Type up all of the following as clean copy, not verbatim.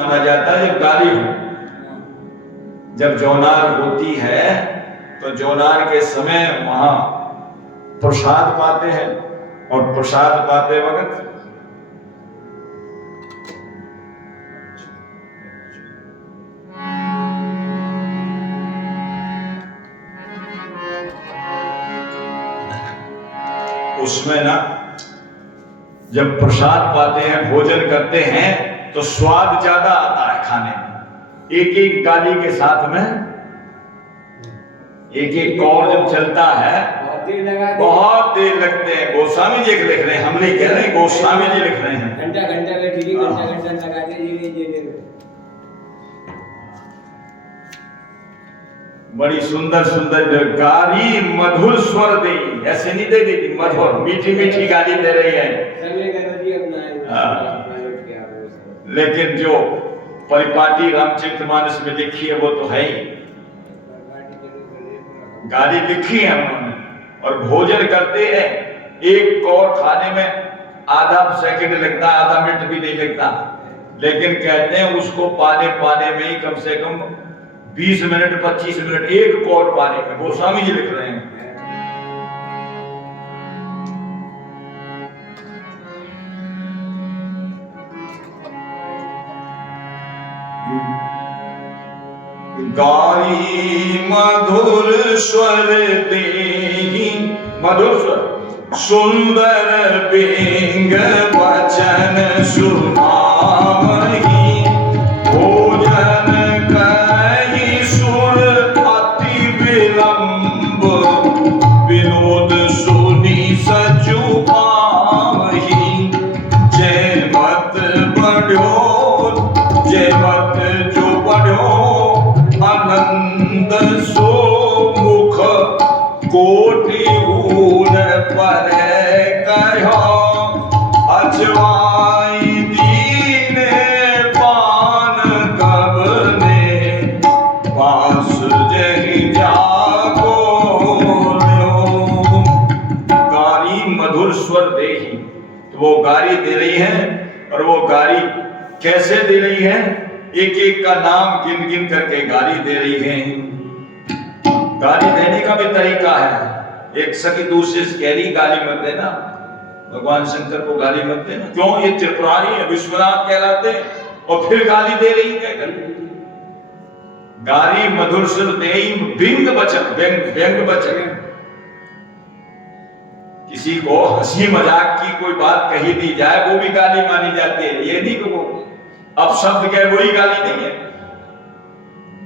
माना जाता है जब गाली हो, जब जौनार होती है तो जौनार के समय वहां प्रसाद पाते हैं और प्रसाद पाते वक्त उसमें ना जब प्रसाद पाते हैं, भोजन करते हैं तो स्वाद ज्यादा आता है खाने में। एक एक गाली के साथ में एक एक कौर जब चलता है बहुत देर लगते हैं। गोस्वामी जी लिख रहे हैं, हम नहीं कह रहे, गोस्वामी जी लिख रहे हैं। घंटा घंटा बैठी घंटा लगाते जी। बड़ी सुंदर सुंदर गाली मधुर स्वर दे, ऐसे नहीं दे देती, मधुर मीठी मीठी गाली दे रही है। लेकिन जो परिपाटी रामचरितमानस में लिखी है वो तो है ही, गाली लिखी है उन्होंने। और भोजन करते हैं, एक कौर खाने में आधा सेकंड लगता है, आधा मिनट भी नहीं लगता, लेकिन कहते हैं उसको पाने में ही कम से कम 20 मिनट 25 मिनट एक कौर पाने में। गोस्वामी जी लिख रहे हैं। गाली मधुर स्वर देहि, मधुर स्वर सुंदर बिंग वचन सुनावहि, भोजन कहि सुर अति विलंब, विनोद सुनी सचु पावहि, जय मत बढ़ो जय मत जो बढ़ो, आनंद सो मुख कोटि ऊन पर कहो, अजवाई दीने पान कबने, पास जहि जागो। गारी मधुर स्वर देहि, तो वो गारी दे रही है। और वो गारी कैसे दे रही है? एक एक का नाम गिन गिन करके गाली दे रही है। गाली देने का भी तरीका है। एक सखी दूसरे से कह रही गाली मत देना, भगवान शंकर को गाली मत देना। क्यों? ये त्रिपुरारी है, विश्वनाथ कहलाते हैं, और फिर गाली दे रही है। गाली मधुर सुर देहि बिंग वचन, व्यंग वचन। किसी को हंसी मजाक की कोई बात कही दी जाए वो भी गाली मानी जाती है। ये नहीं कि वो अब शब्द कहे वही गाली नहीं है।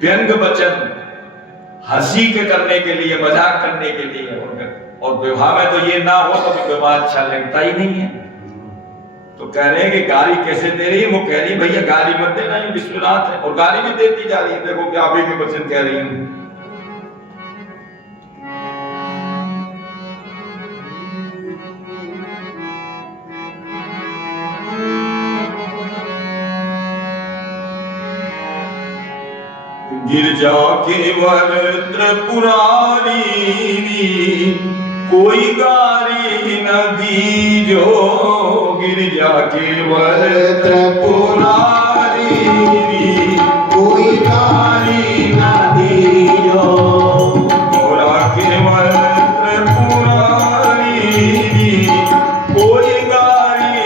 व्यंग वचन हंसी के करने के लिए, मजाक करने के लिए। और विवाह में तो ये ना हो तो विवाह अच्छा लगता ही नहीं है। तो कह रहे हैं कि गाली कैसे दे रही है? वो कह रही है भैया गाली मत देना, ये विश्वनाथ है। और गाली भी देती जा रही है। देखो क्या अभी के वचन कह रही है। गिरजा केवल त्रिपुरारी, कोई गाली न दीजो। गिरजा केवल त्रिपुरारी, कोई गाली न दीजो। गिरजा केवल त्रिपुरारी, कोई गाली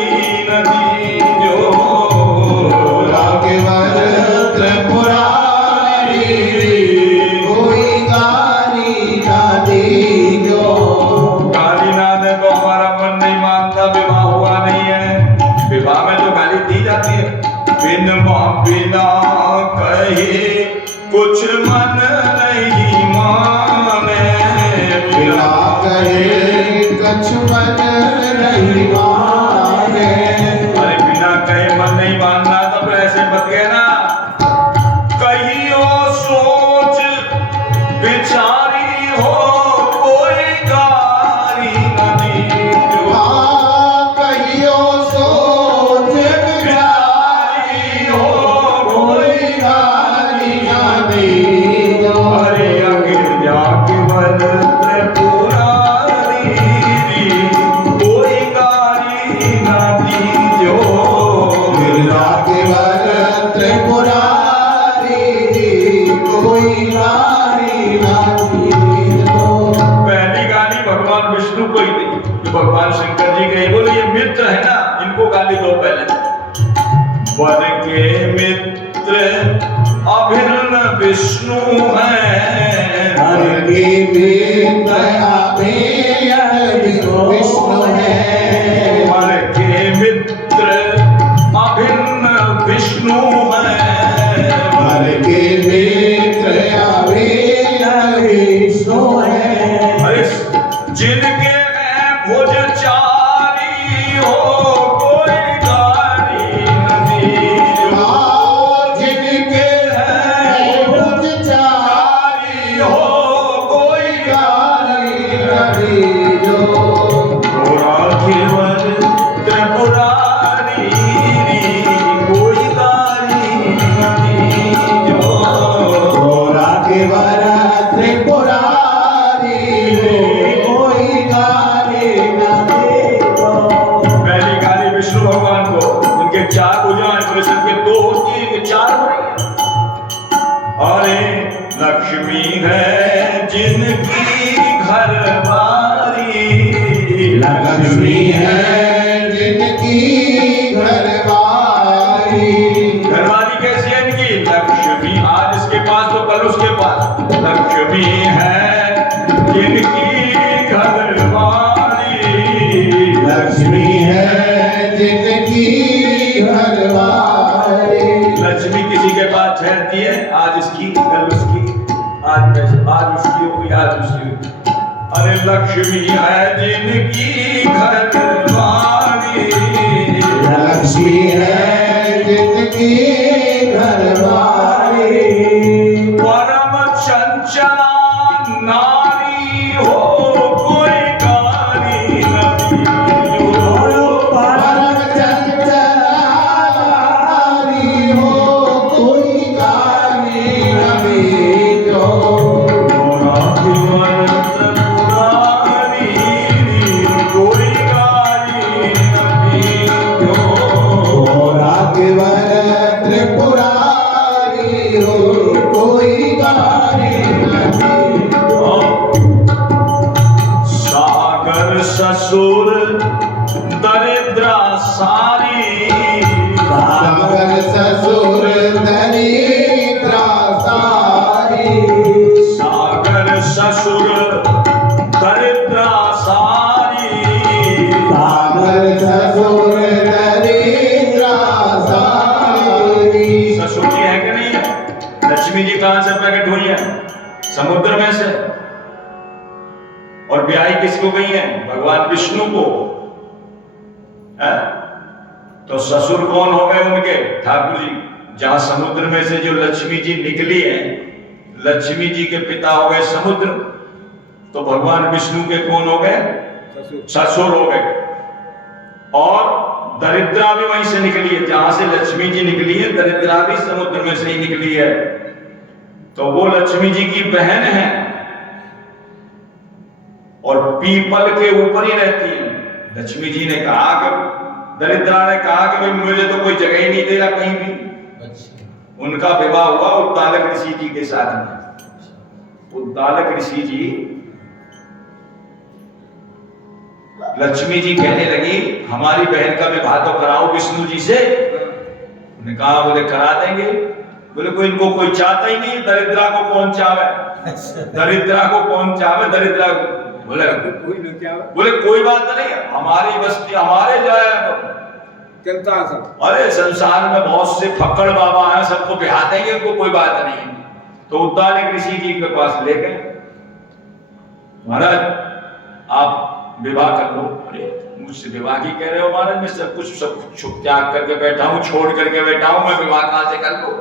न दीजो। गिरजा केवल त्रिपुरारी, विवाह में जो गाली दी जाती है, बिना कहे कुछ मन नहीं माने, बिना कहे कुछ मन नहीं माने। अरे बिना कहे मन नहीं मानना तो ऐसे मत कहना। कहियो सोच विचारी हो, कोई गाली नहीं। त्रिपुरारी, कोई गाली ना दीजो। भगवान शंकर जी कहे, बोले ये मित्र है ना, इनको गाली दो पहले। वर के मित्र अभिन्न विष्णु है, वर के मित्र अभिन्न विष्णु है, वर के मित्र अभिन्न विष्णु है, वर के मित्र अभिन्न विष्णु है। अरे जिनके भोजचारी हो कोई गाली नहीं, जिनके भोजचारी हो कोई गाली नहीं जो, केवल त्रिपुरारी कोई गाली नहीं जो, गोरा केवल त्रिपुरारी कोई गाली नहीं जो। पहली गाली विष्णु भगवान को, उनके 4 भुजाएं, कृष्ण के 2 होती है, इनके 4 हो रही है। अरे लक्ष्मी है जिनकी घरवारी, लक्ष्मी है जिनकी घरवारी, घरवाली कैसी है इनकी? लक्ष्मी, आज इसके पास तो कल उसके पास। लक्ष्मी है जिनकी घरवाली, लक्ष्मी है जिनकी घरवारी। लक्ष्मी किसी के पास ठहरती है, आज इसकी कल उसकी, आज उसकी होगी, आज उसकी होगी। अरे लक्ष्मी है जिनकी घरवाली, लक्ष्मी है जिनकी घरवारी, परम चंचला नारी हो कोई गाली नहीं जो, परम चंचला नारी हो कोई गाली नहीं जो, कोई गाली नहीं जो, गोरा केवल त्रिपुरारी हो कोई गाली नहीं जो। सागर ससुर दरिद्रा सारी, सागर ससुर दरिद्रा सारी, सागर ससुर दरिद्रा सारी, सागर ससुर दरिद्रा सारी। ससुर जी है कि नहीं है? लक्ष्मी जी कहां से प्रकट हुई है? समुद्र में से। और ब्याही किसको गई है? भगवान विष्णु को है? तो ससुर कौन हो गए उनके? ठाकुर जी। जहां समुद्र में से जो लक्ष्मी जी निकली है, लक्ष्मी जी के पिता हो गए समुद्र, तो भगवान विष्णु के कौन हो गए? ससुर हो गए। और दरिद्रा भी वहीं से निकली है, जहां से लक्ष्मी जी निकली है, दरिद्रा भी समुद्र में से ही निकली है। तो वो लक्ष्मी जी की बहन है और पीपल के ऊपर ही रहती है। लक्ष्मी जी ने कहा कि, दरिद्रा ने कहा कि भाई मुझे तो कोई जगह ही नहीं दे रहा कहीं भी। उनका विवाह हुआ उद्दालक ऋषि जी के साथ में। उद्दालक ऋषि जी, लक्ष्मी जी कहने लगी हमारी बहन का विवाह तो कराओ विष्णु जी से। उन्होंने कहा, बोले करा देंगे। बोले कोई इनको कोई चाहता ही नहीं, दरिद्रा को कौन चाहे? दरिद्रा को कौन चाहे? दरिद्रा बोले कोई बात नहीं, हमारी बस्ती हमारे जो है चलता सब। अरे संसार में बहुत से फक्कड़ बाबा हैं, सबको बिहा देंगे, उनको कोई बात नहीं। तो उद्दालक ऋषि जी के पास ले गए, महाराज आप विवाह कर लो। अरे मुझसे विवाह की कह रहे हो महाराज? मैं सब कुछ छुप त्याग करके बैठा हूँ, छोड़ करके बैठा हूँ, मैं विवाह कहां से कर लूं?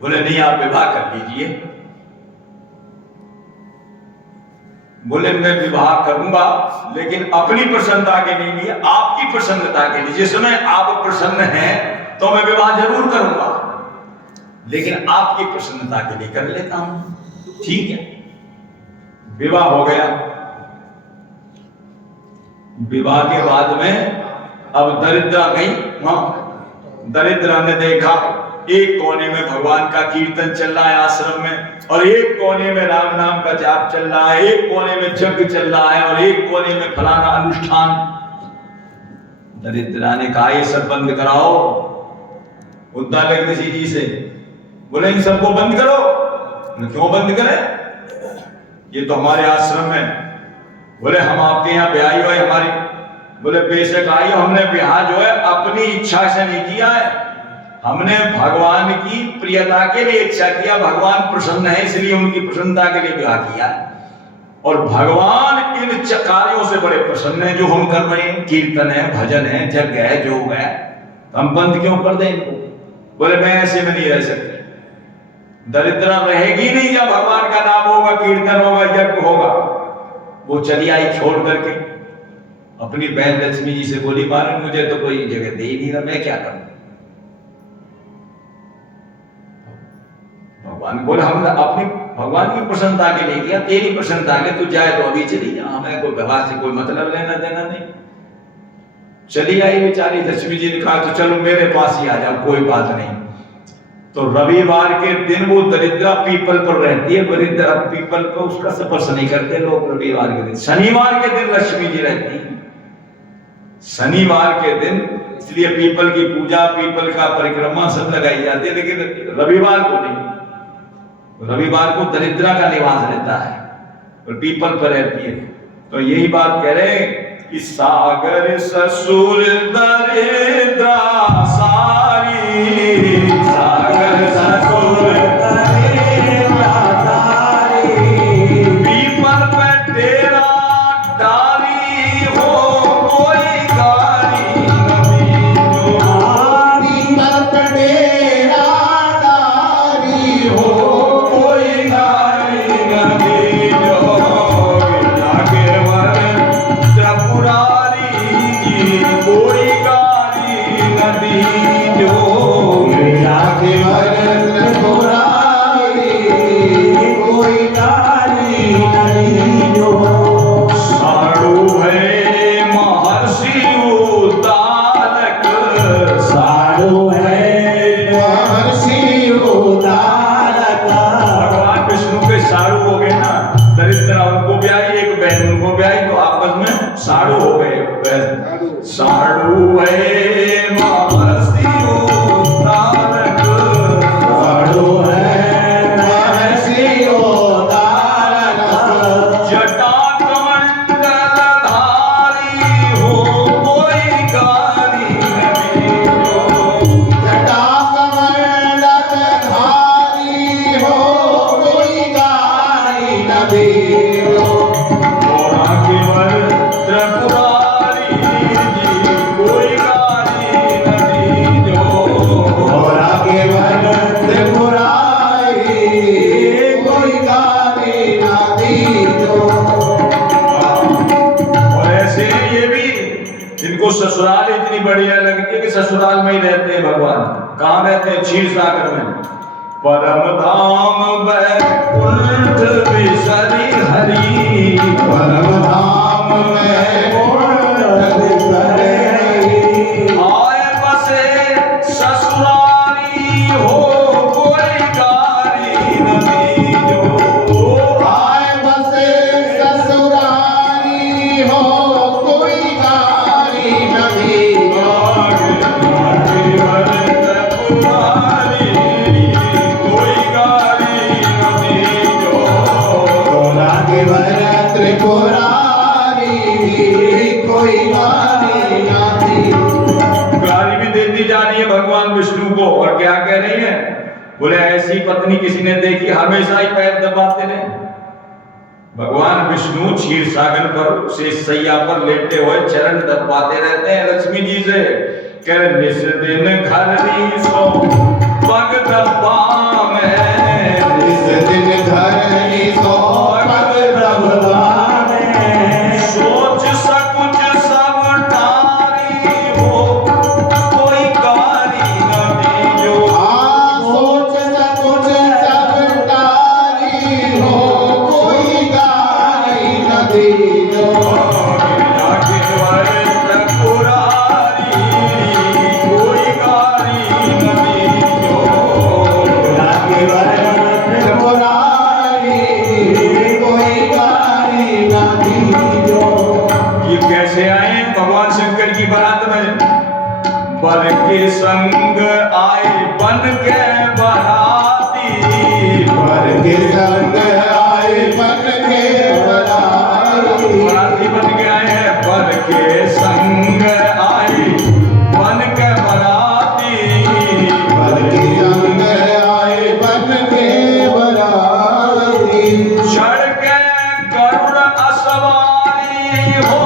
बोले नहीं, आप विवाह कर लीजिए। बोले मैं विवाह करूंगा, लेकिन अपनी प्रसन्नता के लिए, आपकी प्रसन्नता के लिए। जिस समय आप प्रसन्न हैं तो मैं विवाह जरूर करूंगा, लेकिन आपकी प्रसन्नता के लिए कर लेता हूं। ठीक है, विवाह हो गया। विवाह के बाद में अब दरिद्रा गई, दरिद्र ने देखा एक कोने में भगवान का कीर्तन चल रहा है आश्रम में, और एक कोने में राम नाम का जाप चल रहा है, एक कोने में यज्ञ चल रहा है, और एक कोने में फलाना अनुष्ठान। दरिद्रा ने कहा ये सब बंद कराओ। उद्दालक ऋषि जी से बोले इन सबको बंद करो। क्यों बंद करें, ये तो हमारे आश्रम में। बोले हम आपके यहाँ ब्याह हुए हमारी, बोले बेशक आई, हमने ब्याह जो है अपनी इच्छा से नहीं किया है, हमने भगवान की प्रियता के लिए इच्छा किया। भगवान प्रसन्न है इसलिए उनकी प्रसन्नता के लिए ब्याह किया, और भगवान इन कार्यों से बड़े प्रसन्न है जो हम कर रहे हैं, कीर्तन है, भजन है, यज्ञ है, योग है, हम बंद क्यों कर दें इनको। बोले मैं ऐसे में नहीं रह सकते, दरिद्रा रहेगी नहीं, जब भगवान का नाम होगा, कीर्तन होगा, यज्ञ होगा। वो चली आई छोड़ करके, अपनी बहन लक्ष्मी जी से बोली महाराज मुझे तो कोई जगह दे ही नहीं रहा, मैं क्या करूं। भगवान बोले हम अपनी भगवान की प्रसन्नता के लिए किया, तेरी प्रसन्नता के, तू जाए तो अभी चली जा, हमें कोई व्यवहार से कोई मतलब लेना देना नहीं। चली आई बेचारी। लक्ष्मी जी ने कहा तो चलो मेरे पास ही आ जाओ, कोई बात नहीं। तो रविवार के दिन वो दरिद्रा पीपल पर रहती है, दरिद्रा पीपल पर उसका स्पर्श नहीं करते लोग रविवार के दिन। शनिवार के दिन लक्ष्मी जी रहती है, शनिवार के दिन, इसलिए पीपल की पूजा, पीपल का परिक्रमा सब लगाई जाती है, लेकिन रविवार को नहीं। रविवार को दरिद्रा का निवास रहता है और पीपल पर रहती है। तो यही बात कह रहे हैं कि सागर ससुर दरिद्रा सारी, सागर ससुर दरिद्रा सारी, पीपल पे तेरा डाली हो कोई गारी नबी जो, पीपल पे तेरा डाली हो कोई गारी नबी जो, लागे वर त्रिपुरारी जी कोई गारी नदी जो, लागे वर त्रिपुरारी कोई गारी नहीं जो, साड़ू है महर्षि उद्दालक, साधु है महर्षि उद्दालक। भगवान विष्णु के साड़ू हो गए ना, दरिद्रा उनको ब्याही, एक बहन उनको ब्याही, तो आपस में साड़ू हो गए। साड़ू है महर्षि उद्दालक, साधु है महर्षि उद्दालक। जटा कमंडल धारी हो कोई गारी नबी जो, जटा कमंडल धारी हो कोई गारी नबी जो, और केवल त्रिपुरारी जी कोई गारी नबी जो, और आगे वर त्रिपुरारी कोई गारी नबी जो। और ऐसे ये भी इनको ससुराल इतनी बढ़िया लगती है कि ससुराल में ही रहते हैं भगवान। कहाँ रहते हैं, क्षीर सागर में। परम धाम बैकुंठ बिसरी हरि, परम धाम में कुंठ बिसरे आए बसे ससुरारी हो कोई गारी नबी जो, आए बसे ससुरारी हो कोई गारी नबी जो। लागे वर त्रिपुरारी कोई गारी नबी। गाली भी देती जा रही है भगवान विष्णु को, और क्या कह रही है, बोले ऐसी पत्नी किसी ने देखी, हमेशा ही पैर दबाते रहे। भगवान विष्णु क्षीर सागर पर से सैया पर लेटे हुए चरण दबाते रहते हैं लक्ष्मी जी से, कह रहे निस दिन घर सो पग दबा में, इस दिन घर सो पग दबा में, सोच सकुच सब टारी हो कोई गारी नबी जो, सोच सकुच सब टारी हो कोई गारी नबी जो। लागे वर त्रिपुरारी कोई गारी के संग आए बन के बराती, वर के संग आए बन के बराती, बराती बन के आए हैं, वर के संग आए बन के बराती, वर के संग आए बन के बराती, चढ़ के गरुड़ असवारी हो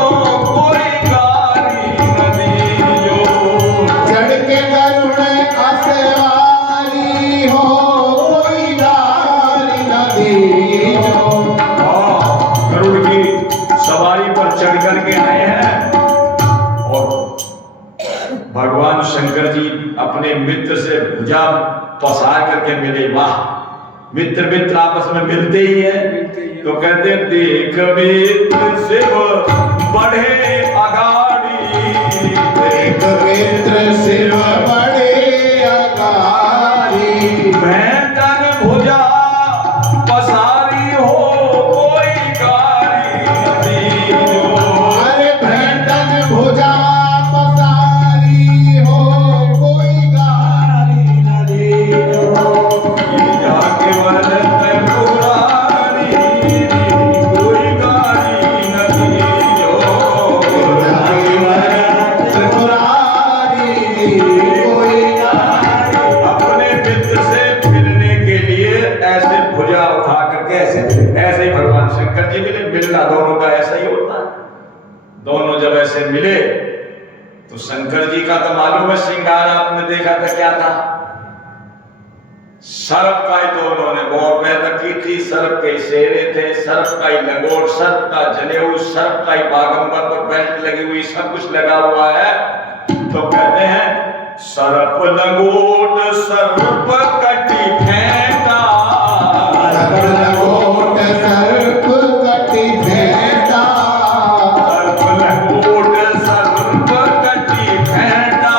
कोई गारी न दीजो, चढ़ के गरुड़ असवारी हो कोई गारी न दीजो। गरुड़ की सवारी पर चढ़ करके आए हैं और भगवान शंकर जी अपने मित्र से भुजा पसार करके मिले। वाह, मित्र मित्र आपस में मिलते ही है, तो कहते हैं देख मित्र से वो बढ़े अगाड़ी, एक मित्र सिर बड़े अगारी, भैंतन भुजा पसारी हो कोई गारी न दीजो, अरे भैंटन भुजा पसारी हो कोई गारी न दीजो। जाके वरत पुरारी कोई गारी न दीजो, जाके वरत पुरारी कोई गारी। अपने मित्र से मिलने के लिए ऐसे भुजा उठा करके ऐसे ही भगवान शंकर जी मिले। मिलना दोनों का ऐसा ही होता है, दोनों जब ऐसे मिले तो शंकर जी का तो मालूम है श्रृंगार, आपने देखा था क्या था, सर्प का ही तो उन्होंने बहुत मेहनत की थी, सर्प के शेरे थे, सर्प का ही लंगोट, सर्प का जनेऊ, सर्प का ही बागंबर पर बेल्ट लगी हुई, सब कुछ लगा हुआ है। तो कहते हैं सर्प लंगोट सर्प कटी फेंटा, सर्प लंगोट सर्प कटी फेंटा, सर्प लंगोट सर्प कटी फेंटा,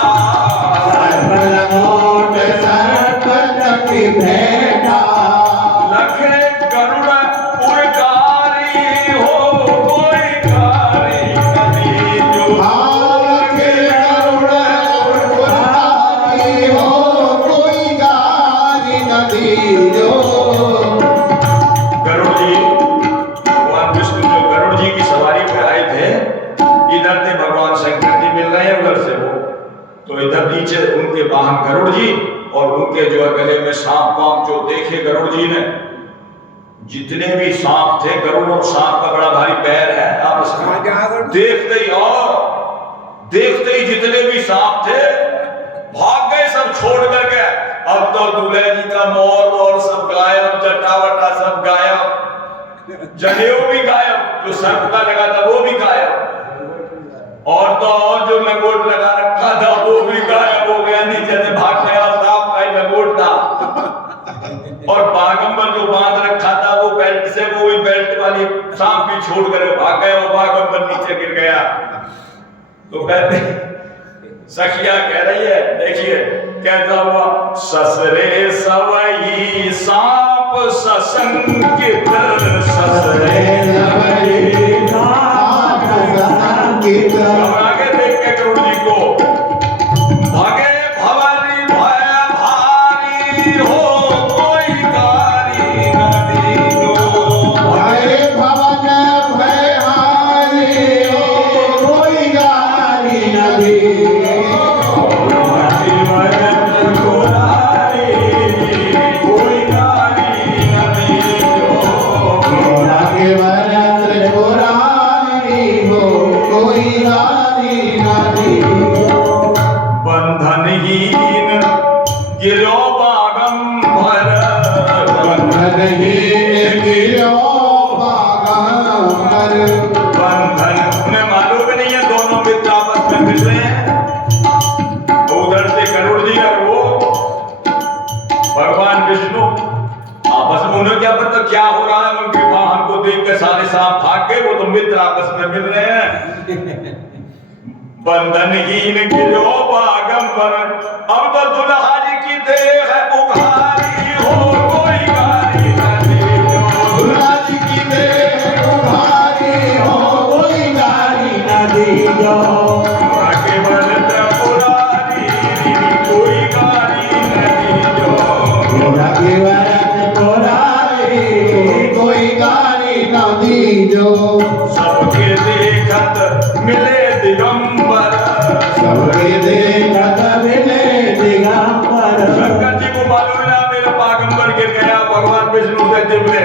सर्प लंगोट सर्प कटी फेंटा, लखे गरुड़ उड़कारी हो कोई गारी न दीजो, हाल के गरुड़ उड़ारी हो कोई गारी न दीजो। गरुड़ जी, भगवान विष्णु जो गरुड़ जी की सवारी पे आए थे, इधर थे भगवान शंकर जी मिल रहे हैं, उधर से वो, तो इधर नीचे उनके वाहन गरुड़ जी और उनके जो है गले में सांप वाप जो देखे गरुड़ जी ने, जितने भी सांप थे, गरुड़ और सांप का बड़ा भारी पैर है आपस में, देखते ही जितने भी सांप थे भाग गए, सब छोड़ कर गए। अब तो दूल्हे जी का मोर और सब गायब, जटा वटा सब गायब, जनेऊ भी गायब, जो सर्प का लगा था वो भी गायब, और तो और जो लंगोट लगा रखा था वो भी गायब हो गया, नीचे से भाग गया, सांप का ही लंगोट था। और बागंबर जो बांध रखा था वो बेल्ट से, वो भी बेल्ट वाली सांप भी छोड़ कर भाग गया, वो बागंबर नीचे गिर गया। तो कहते सखिया कह रही है, देखिए कैसा हुआ, ससरे सवई सांप ससंकित, ससरे सवई सांप ससंकित, आगे देख के गरुड़ जी को, भगे भवानी भय भारी हो कोई गारी न दीजो, भय भवन भयहारी हो कोई गारी न दीजो। कोई गारी न दीजो, लागे वरत पुरारी हो कोई गारी न दीजो। बंधनहीन गिरो बागंबर, बंधनहीन गिरो बागंबर, बंधन उन्हें मालूम ही नहीं है, दोनों मित्र आपस में मिल रहे हैं, उधर से गरुड़ जी और वो भगवान विष्णु आपस में, उन्हें क्या पता क्या हो रहा है, उनके वाहन को देख के सारे सांप भाग गए, वो तो मित्र आपस में मिल रहे हैं। बंधनहीन गिरो बागंबर, अब तो दुल्हा जी की देह है उघारी हो कोई गारी न दीजो, दुल्हा जी की देह उघारी हो कोई गारी न दीजो। आगे बढ़त पुरारी दिव्य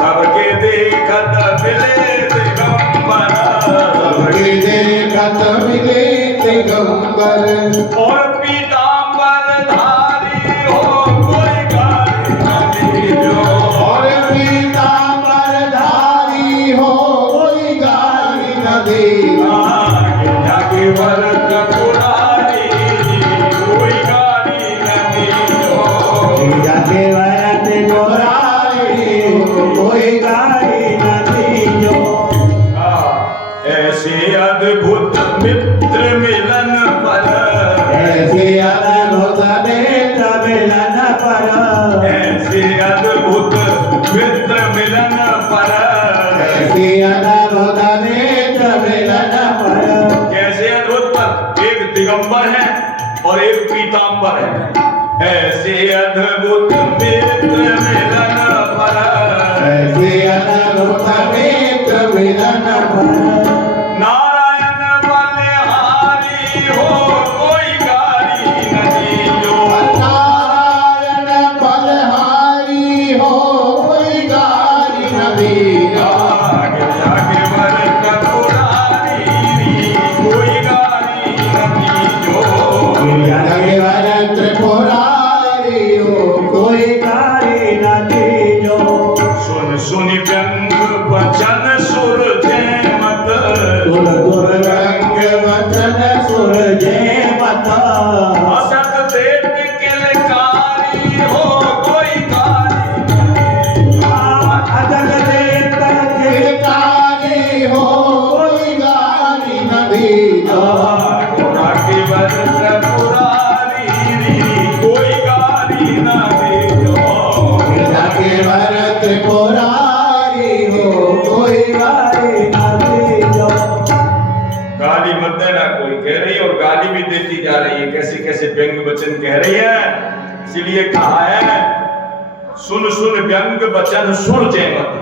सबके देखत मिले दिगंबर सबके देखत मिले दिगंबर और पीतांबर धारी हो कोई गाली न दीजो और पीतांबर धारी हो कोई गाली न देगा जाके भरत पुरारी कोई गाली न दीजो जाके भरत पुरारी कोई गाली न दीजो ऐसे अद्भुत मित्र मिलन पर ऐसे अद्भुत मित्र मिलन पर ऐसे अद्भुत मित्र मिलन पर ऐसे अद्भुत मित्र मिलन पर कैसे अद्भुत पर एक दिगंबर है और एक पीतांबर है ऐसे अद्भुत मित्र मिलन पर ऐसे अद्भुत मित्र मिलन पर नारायण बलिहारी हो कोई गाली न दीजो नारायण बलहारी हो कोई गाली न देगा जाके भरत पुरारी कोई गाली न दीजो जाके भरत पुरारी हो कोई गाली न दीजो सुन सुन व्यंग वचन सुर जय मत सुर सुर रंग वचन सुर जय मत असत देव किलकारी हो कोई गाली न दीजो अजग देव किलकारी हो कोई गाली न दीजो जाके भरत पुरारी कोई गाली न दीजो जाके भरत पुरारी हो कोई गाली न दीजो गाली मत देना कोई कह रही है और गाली भी देती जा रही है कैसे कैसे व्यंग वचन कह रही है इसलिए कहा है सुन सुन व्यंग वचन सुर जय मत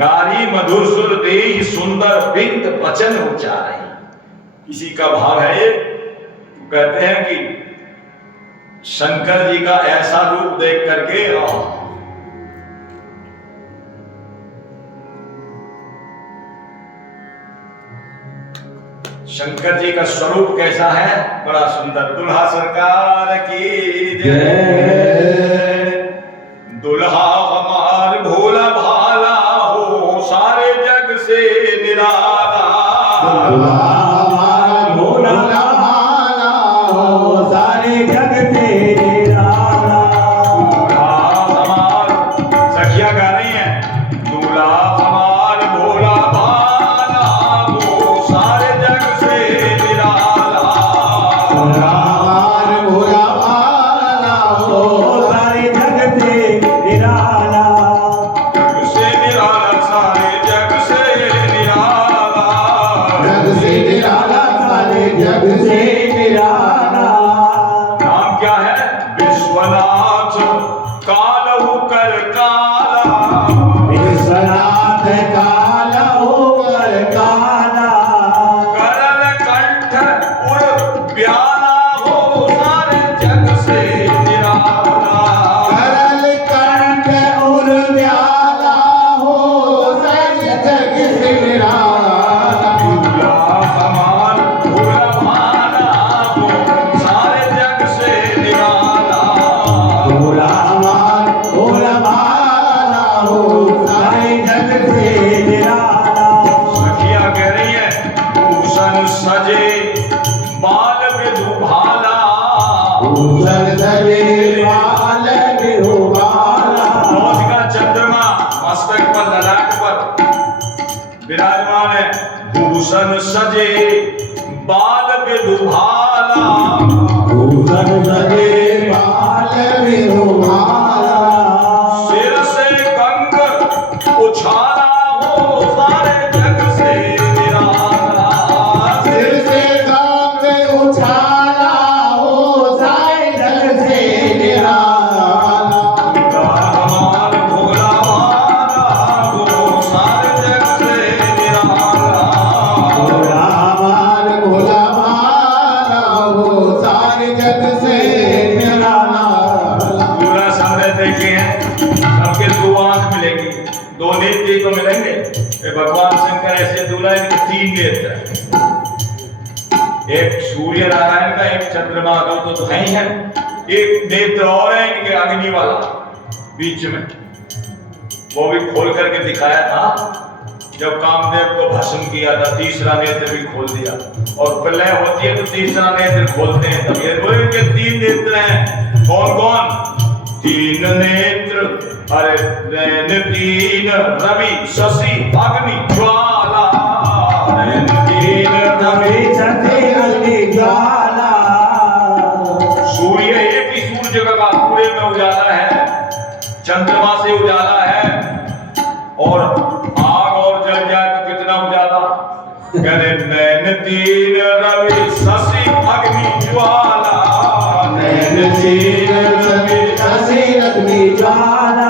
गाली मधुर सुर दे सुंदर व्यंग वचन उच्चारे किसी का भाव है ये तो कहते हैं कि शंकर जी का ऐसा रूप देख करके शंकर जी का स्वरूप कैसा है बड़ा सुंदर दुल्हा सरकार की जय दुल्हा हमार भोला भाला हो सारे जग से निराला हमारा भोला भाला हो सारे जग से निराला हमार सखिया गा रही हैं दूल्हा हमार भोला भाला हो सारे जग से निराला हमार भोला भाला हो सारे जग से निराला जग से निराला सारे जग से निराला जग से निराला सारे जग से निराला नाम क्या है विश्वनाथ कालहु कर काला विश्वनाथ काला होकर काला करल कंठ उड़ प्याला हो सारे जग से निराला करल कंठ उर व्याला हो सारे जग से निराला दूल्हा हमार भोला भाला हो सारे जग से निराला भोला हमार भोला भाला हो सारे जग से निराला सखिया कह रही है भूषण सजे बाल विधु भाला भूषण सजे बाल बिहुबाला मौज का चंद्रमा मस्तक पर ललाट पर विराजमान है भूषण सजे बाल विधु भाला भूषण सजे बाल बिहुबाला सिर से कंग उछाला हो सारे जग से निराला सिर से गंग उछाला हो सारे जग से निराला हमार भोला भाला हो सारे जग से निराला भोला हमार भोला भाला हो सारे जग से दो नेत्र तो मिलेंगे। ये भगवान शंकर ऐसे दूल्हा इनके तीन नेत्र हैं, एक सूर्य नारायण का, एक चंद्रमा का, तो है ही है। एक नेत्र और है इनके अग्नि वाला बीच में, वो भी खोल करके दिखाया था जब कामदेव को भस्म किया था। तीसरा नेत्र भी खोल दिया, और प्रलय होती है तो तीसरा नेत्र खोलते हैं। तब ये बोले इनके तीन नेत्र हैं। कौन कौन? तीन नेत्र, अरे नैन तीन, रवि शशि अग्नि ज्वाला। नैन तीन रवि शशि अग्नि ज्वाला। सूर्य एक ही सूर्य का पूरे में उजाला है, चंद्रमा से उजाला है, और आग और जल जाए तो कितना उजाला? कहते नैन तीन रवि शशि अग्नि ज्वाला। नैन तीन रवि शशि अग्नि ज्वाला।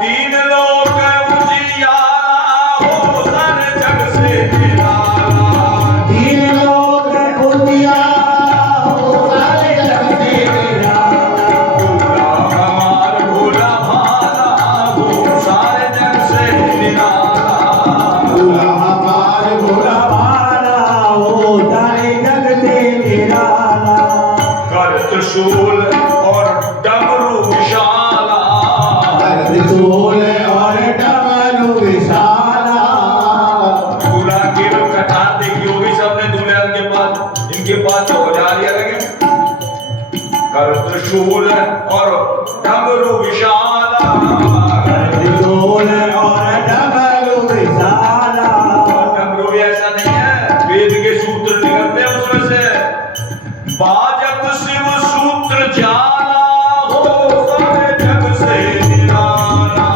तीन लोक उजियाला हो सारे जग से निराला। तीन लोक उजियाला हो सारे जग से निराला। हमार भोला भाला हो सारे जग से निराला। हमार भोला भाला हो सारे जग से निराला। कर त्रिशूल और डमरू विशाला। त्रिशूल और डमरू विशाला। दूल्हा के लोग कटार देखी होगी सबने, दूल्हा के पास, इनके पास तो औजार ये लगे। कर त्रिशूल और डमरू विशाला। त्रिशूल और डमरू विशाला। डमरू भी ऐसा नहीं है, वेद के सूत्र निकलते हैं उसमें से। बाजत शिव सूत्र जाला हो सारे जग से निराला।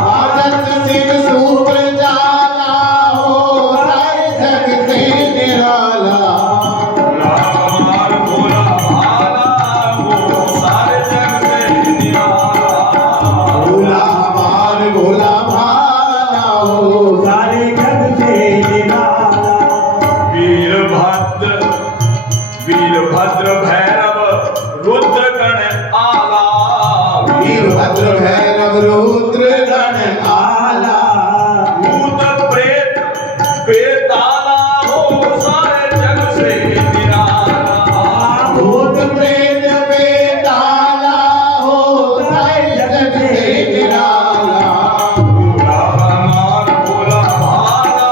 बाजत शिव सूत्र जाला हो सारे जग से निराला। हमार भोला भाला हो सारे जग से निराला। हमार भोला भाला हो सारे जग से निराला। वीरभद्र भैरव रुद्र गण आला। वीरभद्र भैरव रुद्र गण आला। भूत प्रेत बेताला हो सारे जग से निराला। भूत प्रेत बेताला हो सारे जग से निराला। हमार भोला भाला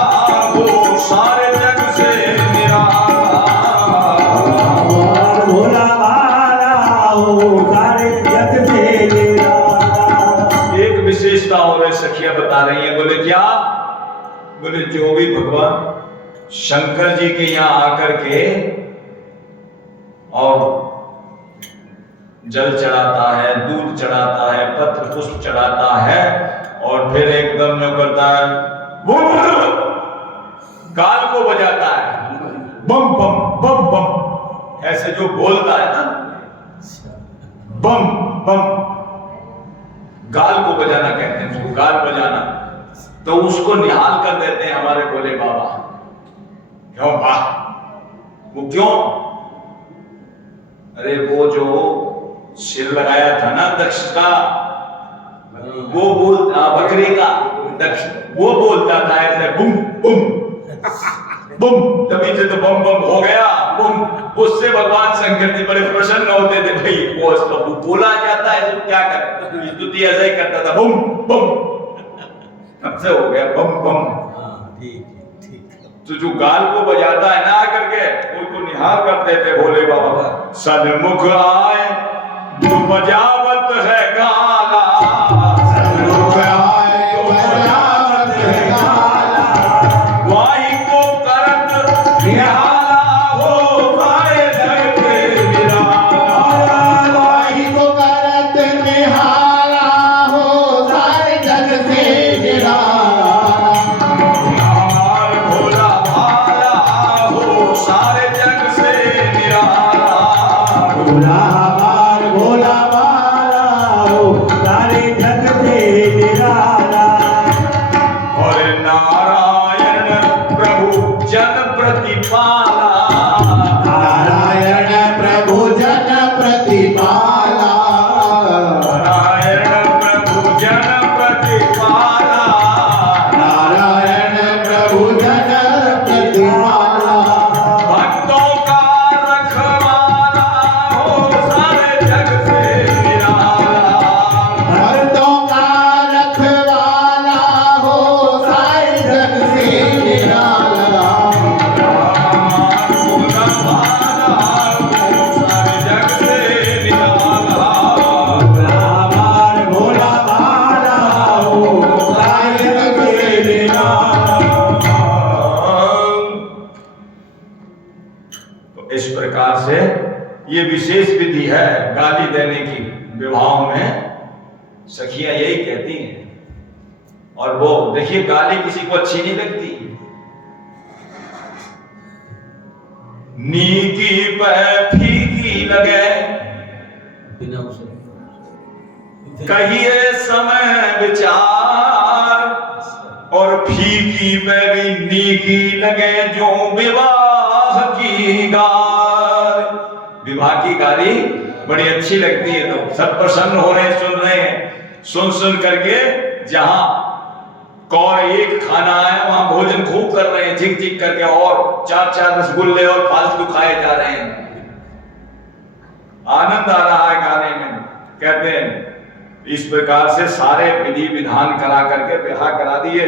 हो सारे जग से निराला। हमार भोला भाला हो सारे जग से निराला। एक विशेषता और है, सखिया बता रही है। बोले क्या? बोले जो भी भगवान शंकर जी के यहाँ आकर के और जल चढ़ाता है, दूध चढ़ाता है, पत्र पुष्प चढ़ाता है, और फिर एकदम जो करता है काल को बजाता है, बम बम बम बम, ऐसे जो बोलता है ना, बम बम, गाल को बजाना कहते हैं उसको, गाल बजाना। तो उसको निहाल कर देते हैं हमारे भोले बाबा। क्यों वाह? वो क्यों? अरे वो जो सिर लगाया था ना दक्ष का, वो बोलता, बकरी का दक्ष, वो बोलता था ऐसे बुम बुम बुम, तभी से तो बम बम हो गया बुम। उससे भगवान शंकर जी बड़े प्रसन्न होते थे। भाई वो तो बोला जाता है तो क्या कर, स्तुति ऐसा ही करता था बुम बुम, हमसे हो गया बम बम। तो जो गाल को बजाता है ना करके, उनको निहार करते थे भोले बाबा। सन्मुख आए जो बजावत है गाला, सन्मुख आए जो बजावत है गाला। वाही को करत निहाला हो सारे जग के निराला। वाही को करत निहाला हो सारे जग से निराला। हमार भोला भाला हो सारे जग से निराला। भोला हमार भोला भाला गाली देने की विवाहों में सखियां यही कहती हैं। और वो देखिए गाली किसी को अच्छी नहीं लगती। नीकी पे फीकी लगे कहिए समय विचार, और फीकी पे भी नीकी लगे जो विवाह की गाय। विवाह की गाली बड़ी अच्छी लगती है, तो सब प्रसन्न हो रहे हैं, सुन रहे हैं। सुन करके जहां कौर एक खाना है वहां भोजन खूब कर रहे हैं, झिक झिक करके, और 4-4 रसगुल्ले और फालतू खाए जा रहे हैं। आनंद आ रहा है गाने में। कहते हैं इस प्रकार से सारे विधि विधान करा करके ब्याह करा दिए।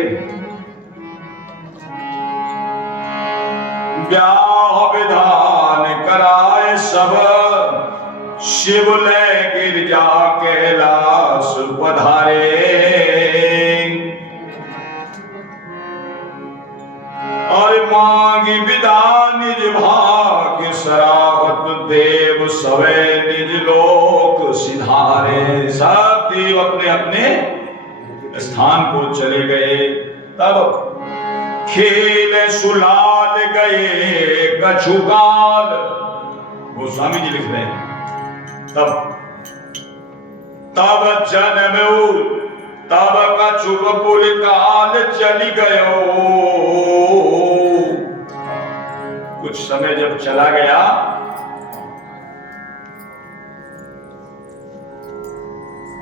ब्याह विधान कराए सब, शिवलय गिरजा कैलाश पधारे। और मांगी विधान निज भाग्य सरावत, देव सवे निज लोक सिधारे। सब देव अपने अपने स्थान को चले गए। तब खेल सुलाल गए कछुकाल। गोस्वामी जी लिख रहे हैं तब जन्म तब कछुक कुल काल चली गयो। कुछ समय जब चला गया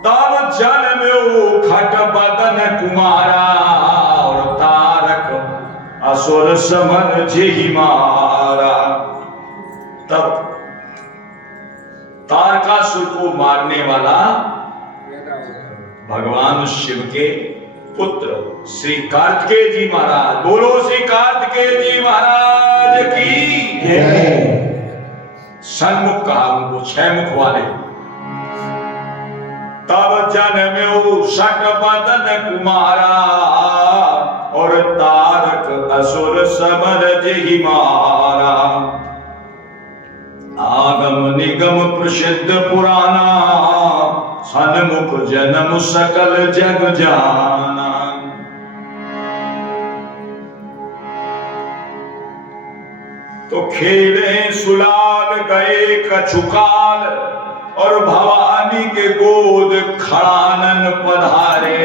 तब जन्म खट बदन कुमारा, और तारक असुर समन जेहि मारा। तब तारकासुर को मारने वाला भगवान शिव के पुत्र श्री कार्तिकेय जी महाराज, बोलो श्री कार्तिकेय जी महाराज की सन्मुख कहा उनको, 6 मुख वाले। तब जन्म्यो षट बदन कुमारा, और तारक असुर समर जेहि मारा। आगम निगम प्रसिद्ध पुराना, सन्मुख जन्म सकल जग जाना। तो खेले सुलाल गए कछुकाल, और भवानी के गोद खड़ानन पधारे।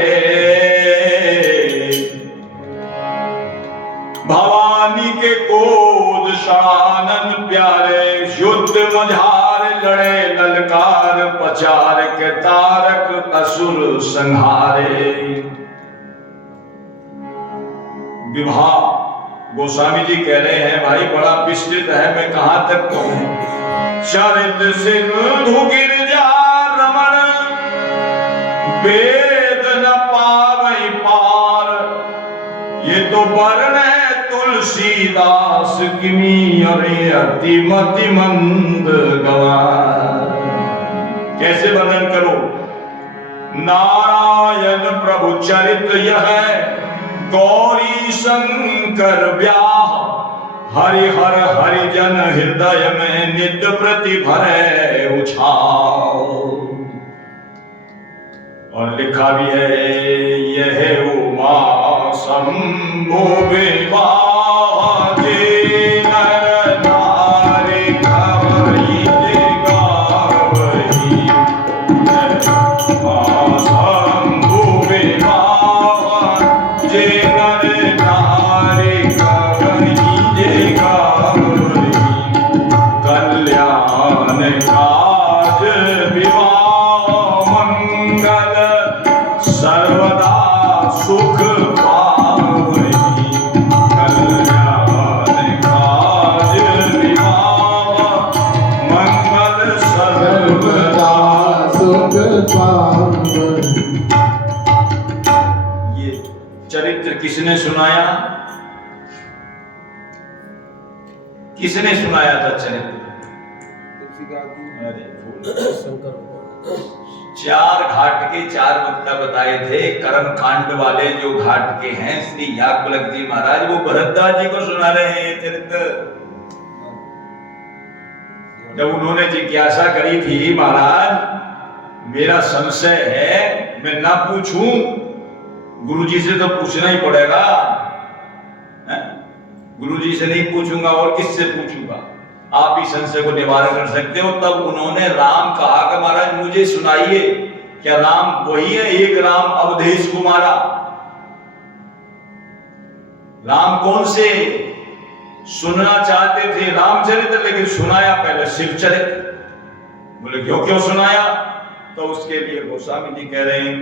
भवानी के गोद शड़ानन प्यारे, युद्ध मझार लड़े ललकार पचार के, तारक असुर संहारे। विवाह गोस्वामी जी कह रहे हैं भाई बड़ा विस्तृत है, मैं कहां तक कहूं। चरित सिंधु गिरजा रमण, वेद न पावई पार। ये तो वर्ण है तुलसीदास किमी, अरे अति मति मंद गवार। कैसे वर्णन करो। नारायण प्रभु चरित यह गौरी शंकर ब्याह, हरिहर हरिजन हृदय में नित्य प्रति भरे उछाओ। और लिखा भी है यह उमा शंभु विवाह, नर नारी गावई जे गावई। शंभु विवाह जे नर नारी गावई जे गावई। कल्याण काज विवाह मंगल, सर्वदा सुख पावई। कल्याण काज विवाह मंगल, सर्वदा सुख पावई। ये चरित्र किसने सुनाया? किसने सुनाया था चरित्र? चार घाट के 4 वक्ता बताए थे। कर्म कांड वाले जो घाट के हैं श्री याज्ञवल्क्य जी महाराज, वो भरद्वाज जी को सुना रहे हैं चरित्र। जब उन्होंने जिज्ञासा करी थी, महाराज मेरा संशय है, मैं ना पूछूं, गुरुजी से तो पूछना ही पड़ेगा, गुरुजी से नहीं पूछूंगा और किससे पूछूंगा, आप ही संशय को निवारण कर सकते हो। तब उन्होंने राम कहा कि महाराज मुझे सुनाइए, क्या राम वही है, एक राम अवधेश को मारा? राम कौन से सुनना चाहते थे? रामचरित्र, लेकिन सुनाया पहले शिवचरित्र। बोले क्यों क्यों सुनाया? तो उसके लिए गोस्वामी जी कह रहे हैं,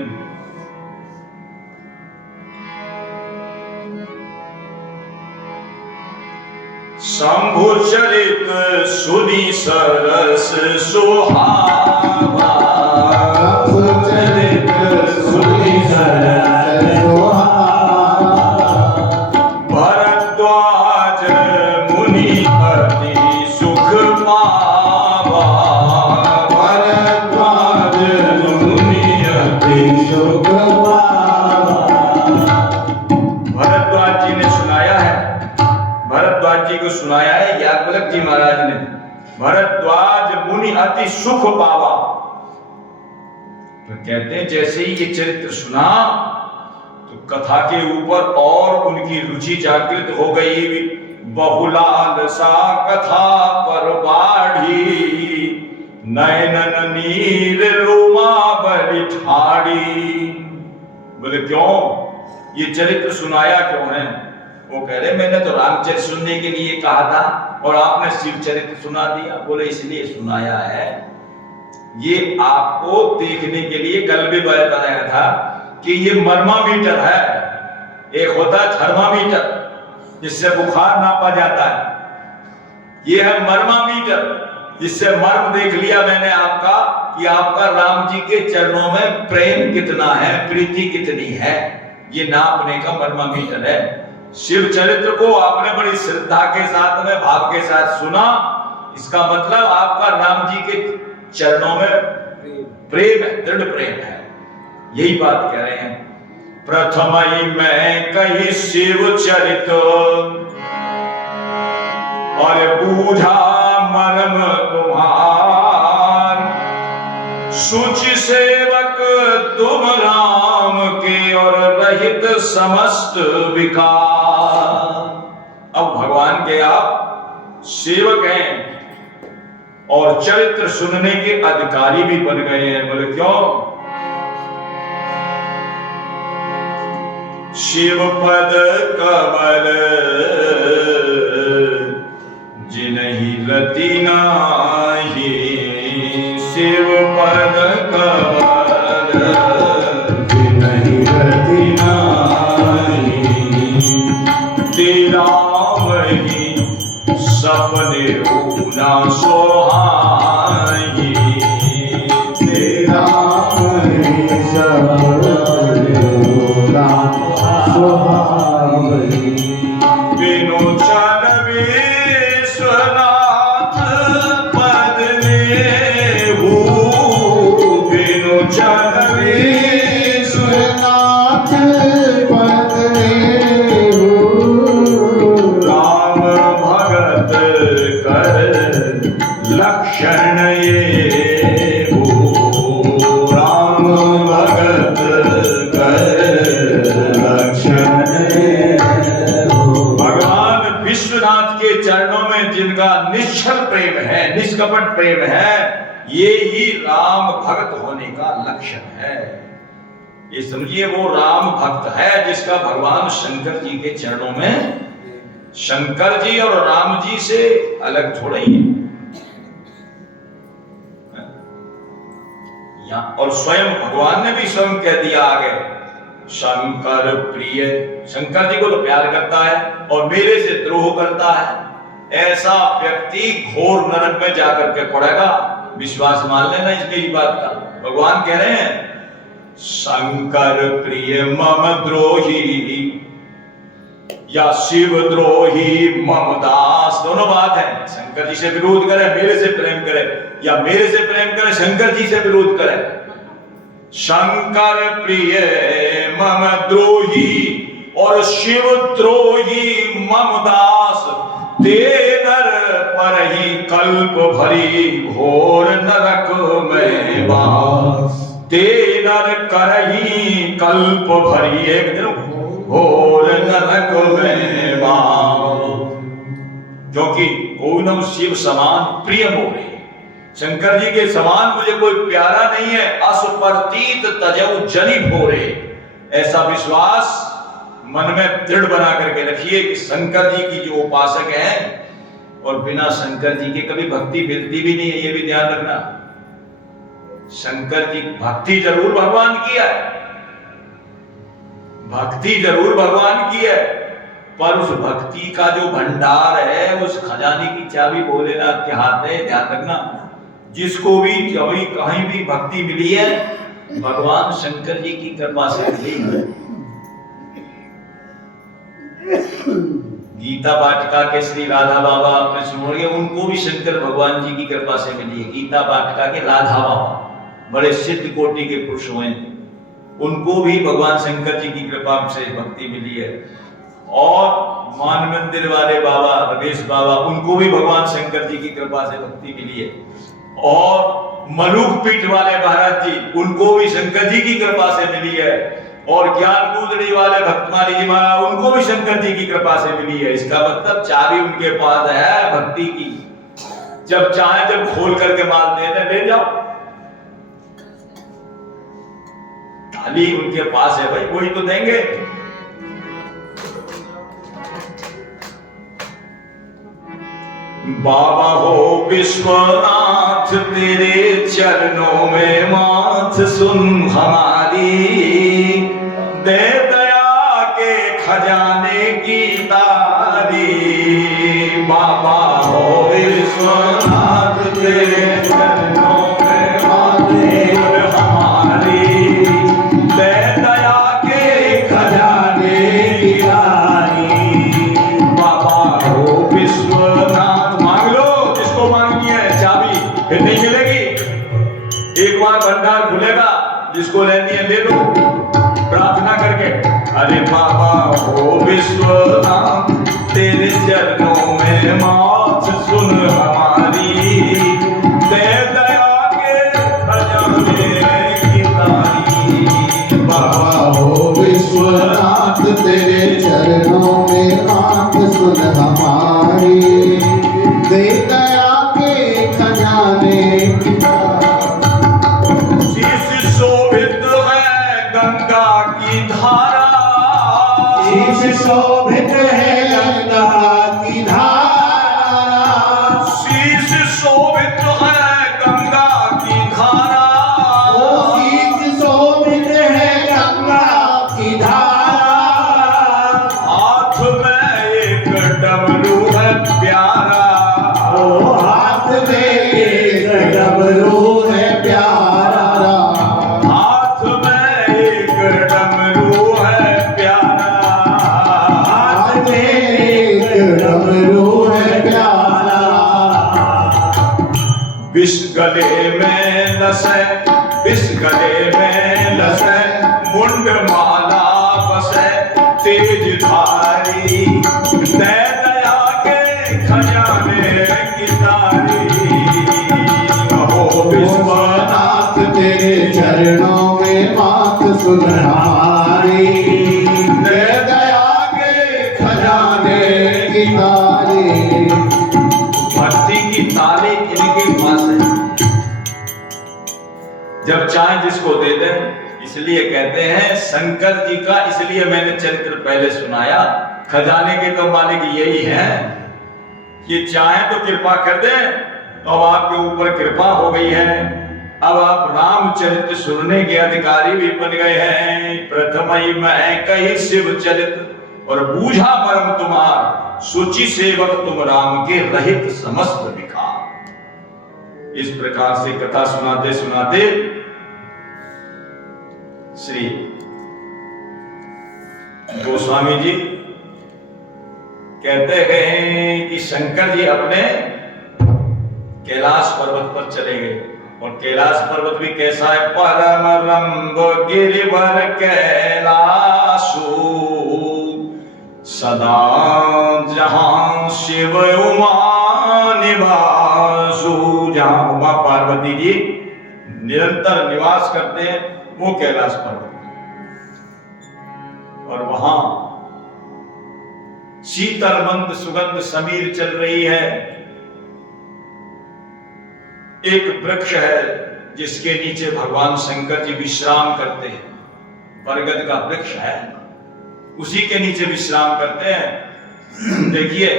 शंभु चरित सुनी सरस सुहावा, चरित सुनी सरस सुहावा, भरद्वाज मुनि अति सुख पावा, भरद्वाज मुनि अति सुख पावा। भरद्वाज जी ने सुनाया है, भरद्वाज जी को सुनाया है याज्ञवल्क्य जी महाराज ने। भरद्वाज मुनि अति सुख पावा, तो कहते हैं जैसे ही ये चरित्र सुना तो कथा के ऊपर और उनकी रुचि जागृत हो गई। बहुलाल सा कथा पर बाढ़ी, नयनन नीर रोमा बलि ठाड़ी। बोले क्यों ये चरित्र सुनाया क्यों है? वो कह रहे मैंने तो रामचरित्र सुनने के लिए कहा था और आपने शिव चरित्र सुना दिया। बोले इसलिए सुनाया है, ये आपको देखने के लिए कल भी बताया था कि ये मर्मामीटर है। एक होता है थर्मामीटर जिससे बुखार नापा जाता है, ये है मर्मामीटर जिससे मर्म देख लिया मैंने आपका कि आपका राम जी के चरणों में प्रेम कितना है, प्रीति कितनी है, ये नापने का मर्मामीटर है। शिव चरित्र को आपने बड़ी श्रद्धा के साथ में भाव के साथ सुना, इसका मतलब आपका राम जी के चरणों में प्रेम है, दृढ़ प्रेम है। यही बात कह रहे हैं। प्रथम ही मैं कही शिव चरित और बूझा मर्म तुम्हार, सूचि सेवक तुम राम के और रहित समस्त विकार। अब भगवान के आप सेवक हैं और चरित्र सुनने के अधिकारी भी बन गए हैं। बोले क्यों? शिव पद कमल जिनहि रति नाही, शिव पद कमल जिनहि रति नाही, तेरा वही सपने होना सोहाई, तेरा वही सपने होना सोहाई। विनोचन विश्वनाथ पद लेहू, विनोचन विश्वनाथ पद लेहू, राम भगत कर लक्षण ये हो, राम भगत कर लक्षण ये हो। भगवान विश्वनाथ के चरणों में जिनका निश्चल प्रेम है, निष्कपट प्रेम है, ये ही राम भक्त होने का लक्षण है। ये समझिए वो राम भक्त है जिसका भगवान शंकर जी के चरणों में, शंकर जी और राम जी से अलग थोड़ा ही है। और स्वयं भगवान ने भी स्वयं कह दिया आगे, शंकर प्रिय, शंकर जी को तो प्यार करता है और मेरे से द्रोह करता है, ऐसा व्यक्ति घोर नरक में जाकर के पड़ेगा। विश्वास मान लेना इस मेरी बात का। भगवान कह रहे हैं शंकर प्रिय मम द्रोही या शिव द्रोही मम दास, दोनों बात है। शंकर जी से विरोध करे, मेरे से प्रेम करे, या मेरे से प्रेम करे शंकर जी से विरोध करे। शंकर प्रिय मम द्रोही और शिव द्रोही मम दास, ते नर पर ही कल्प भरी घोर नरक में वास। ते नर करही कल्प भरी एक दिन घोर नरक में वास। क्योंकि कोई शिव समान प्रिय मोरे, शंकर जी के समान मुझे कोई प्यारा नहीं है। असुप्रतीत तजऊ जनि भोरे, ऐसा विश्वास मन में दृढ़ बना करके रखिए कि शंकर जी की जो उपासक हैं, और बिना शंकर जी के कभी भक्ति मिलती भी नहीं है, ये भी ध्यान रखना। शंकर जी भक्ति जरूर भगवान की है, भक्ति जरूर भगवान की है, पर उस भक्ति का जो भंडार है, उस खजाने की चाबी भोलेनाथ के हाथ है। ध्यान रखना, जिसको भी कभी कहीं भी भक्ति मिली है, भगवान शंकर जी की कृपा से मिली है। गीता वाटिका के श्री राधा बाबा आपने सुनोगे, उनको भी शंकर भगवान जी की कृपा से मिली है। गीता वाटिका के राधा बाबा बड़े सिद्ध कोटि के पुरुष हुए, उनको भी भगवान शंकर जी की कृपा से भक्ति मिली है। और मान मंदिर वाले बाबा रमेश बाबा, उनको भी भगवान शंकर जी की कृपा से भक्ति मिली है। और मलुक पीठ वाले महाराज जी, उनको भी शंकर जी की कृपा से मिली है। और ज्ञान कूदड़ी वाले भक्तमाली जी महाराज, उनको भी शंकर जी की कृपा से मिली है। इसका मतलब चाबी उनके पास है भक्ति की, जब चाहे जब खोल करके माल देते ले जाओ, थाली उनके पास है भाई, वही तो देंगे। बाबा हो विश्वनाथ, तेरे चरणों में माथ सुन हमारी, दे दया के खजाने की तारी। बाबा हो विश्वनाथ, तेरे चरणों में माथ सुन हमारी, दे दया के खजाने की तारी। बाबा हो विश्वनाथ, मांग लो जिसको मांगनी है चाबी, फिर नहीं मिलेगी। एक बार भंडार खुलेगा, जिसको लेनी है ले लो प्रार्थना करके। अरे बाबा हो विश्वनाथ, तेरे चरणों में माथ सुन हमारी, दे दया के खजाने की तारी। बाबा हो विश्वनाथ, तेरे चरणों में माथ सुन हमारी, दे दया के खजाने की तारी। शीश शोभित है गंगा की धारा, शीश शोभित है गंगा की धारा, शीश शोभित है गंगा की धारा। ओ शीश शोभित है गंगा की धारा। हाथ में एक डमरू है प्यारा, ओ हाथ में एक डमरू है प्यारा। हाथ में एक डमरू है प्यारा। हाथ में एक डमरू है प्यारा। विष गले में लसे, विष गले में लसे, मुंड माला बसे तेज धारी, दे दया के खजाने की तारी। हो विश्वनाथ, तेरे चरणों में माथ सुन हमारी, दे दया के खजाने की तारी। भक्ति की ताले इनके पास है, जब चाहे जिसको दे दें। इसलिए कहते हैं शंकर जी का, इसलिए मैंने चरित्र पहले सुनाया। खजाने के तो मालिक यही हैं कि चाहे तो कृपा कर दें, तो अब आपके ऊपर कृपा हो गई है। अब आप रामचरित्र सुनने के अधिकारी भी बन गए हैं। प्रथम ही मैं कही शिव चरित्र, और बूझा परम तुम्हार, सूची सेवक तुम राम के रहित समस्त विकार। इस प्रकार से कथा सुनाते सुनाते श्री गोस्वामी जी कहते हैं कि शंकर जी अपने कैलाश पर्वत पर चले गए। और कैलाश पर्वत भी कैसा है? परम रंग गिरिवर कैलाशु, सदा जहां शिव उमा निवासु, जहां उमा पार्वती जी निरंतर निवास करते हैं वो कैलाश पर्वत। और वहां शीतल मंद सुगंध समीर चल रही है। एक वृक्ष है जिसके नीचे भगवान शंकर जी विश्राम करते हैं, बरगद का वृक्ष है, उसी के नीचे विश्राम करते हैं। देखिए,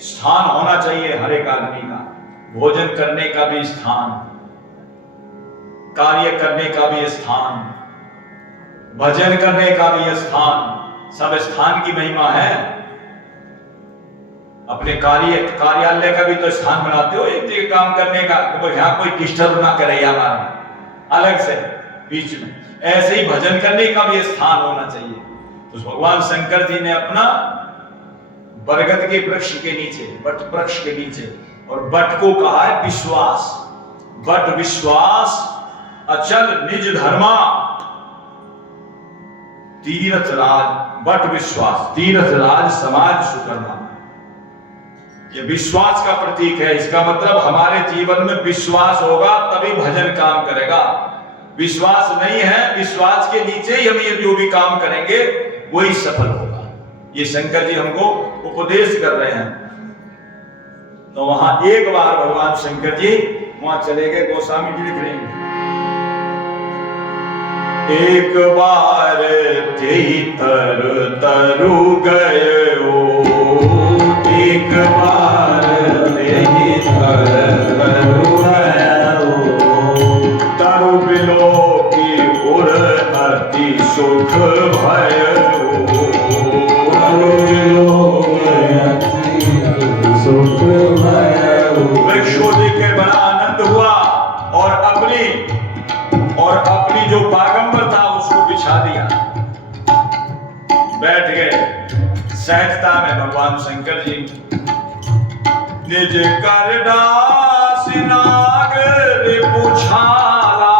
स्थान होना चाहिए हर एक आदमी का, भोजन करने का भी स्थान, कार्य करने का भी स्थान, भजन करने का भी स्थान, सब स्थान की महिमा है। अपने कार्यालय का भी तो स्थान बनाते हो एक जगह काम करने का, तो यहाँ कोई डिस्टर्ब ना करे हमारा अलग से बीच में। ऐसे ही भजन करने का भी स्थान होना चाहिए। तो भगवान शंकर जी ने अपना बरगद के वृक्ष के नीचे, बट वृक्ष के नीचे, और बट को कहा है विश्वास। बट विश्वास अचल निज धर्मा तीर्थ राज, बट विश्वास तीर्थ राज समाज सुकर्मा। ये विश्वास का प्रतीक है। इसका मतलब हमारे जीवन में विश्वास होगा तभी भजन काम करेगा। विश्वास नहीं है, विश्वास के नीचे ही हम ये जो भी काम करेंगे वही सफल होगा। ये शंकर जी हमको उपदेश कर रहे हैं। तो वहां एक बार भगवान शंकर जी वहां चले गए। गोस्वामी जी लिख रहे हैं, एक बार तरु गए हो, एक बार तरु गए हो, तरु बिलो की उर अति सुख भयो, तरु बिलो सुख भयो। वृक्ष को देख के बड़ा आनंद हुआ और अपनी जो बागंबर था उसको बिछा दिया, बैठ गए सहजता में भगवान शंकर जी। निज कर दास नाग रिपुछाला,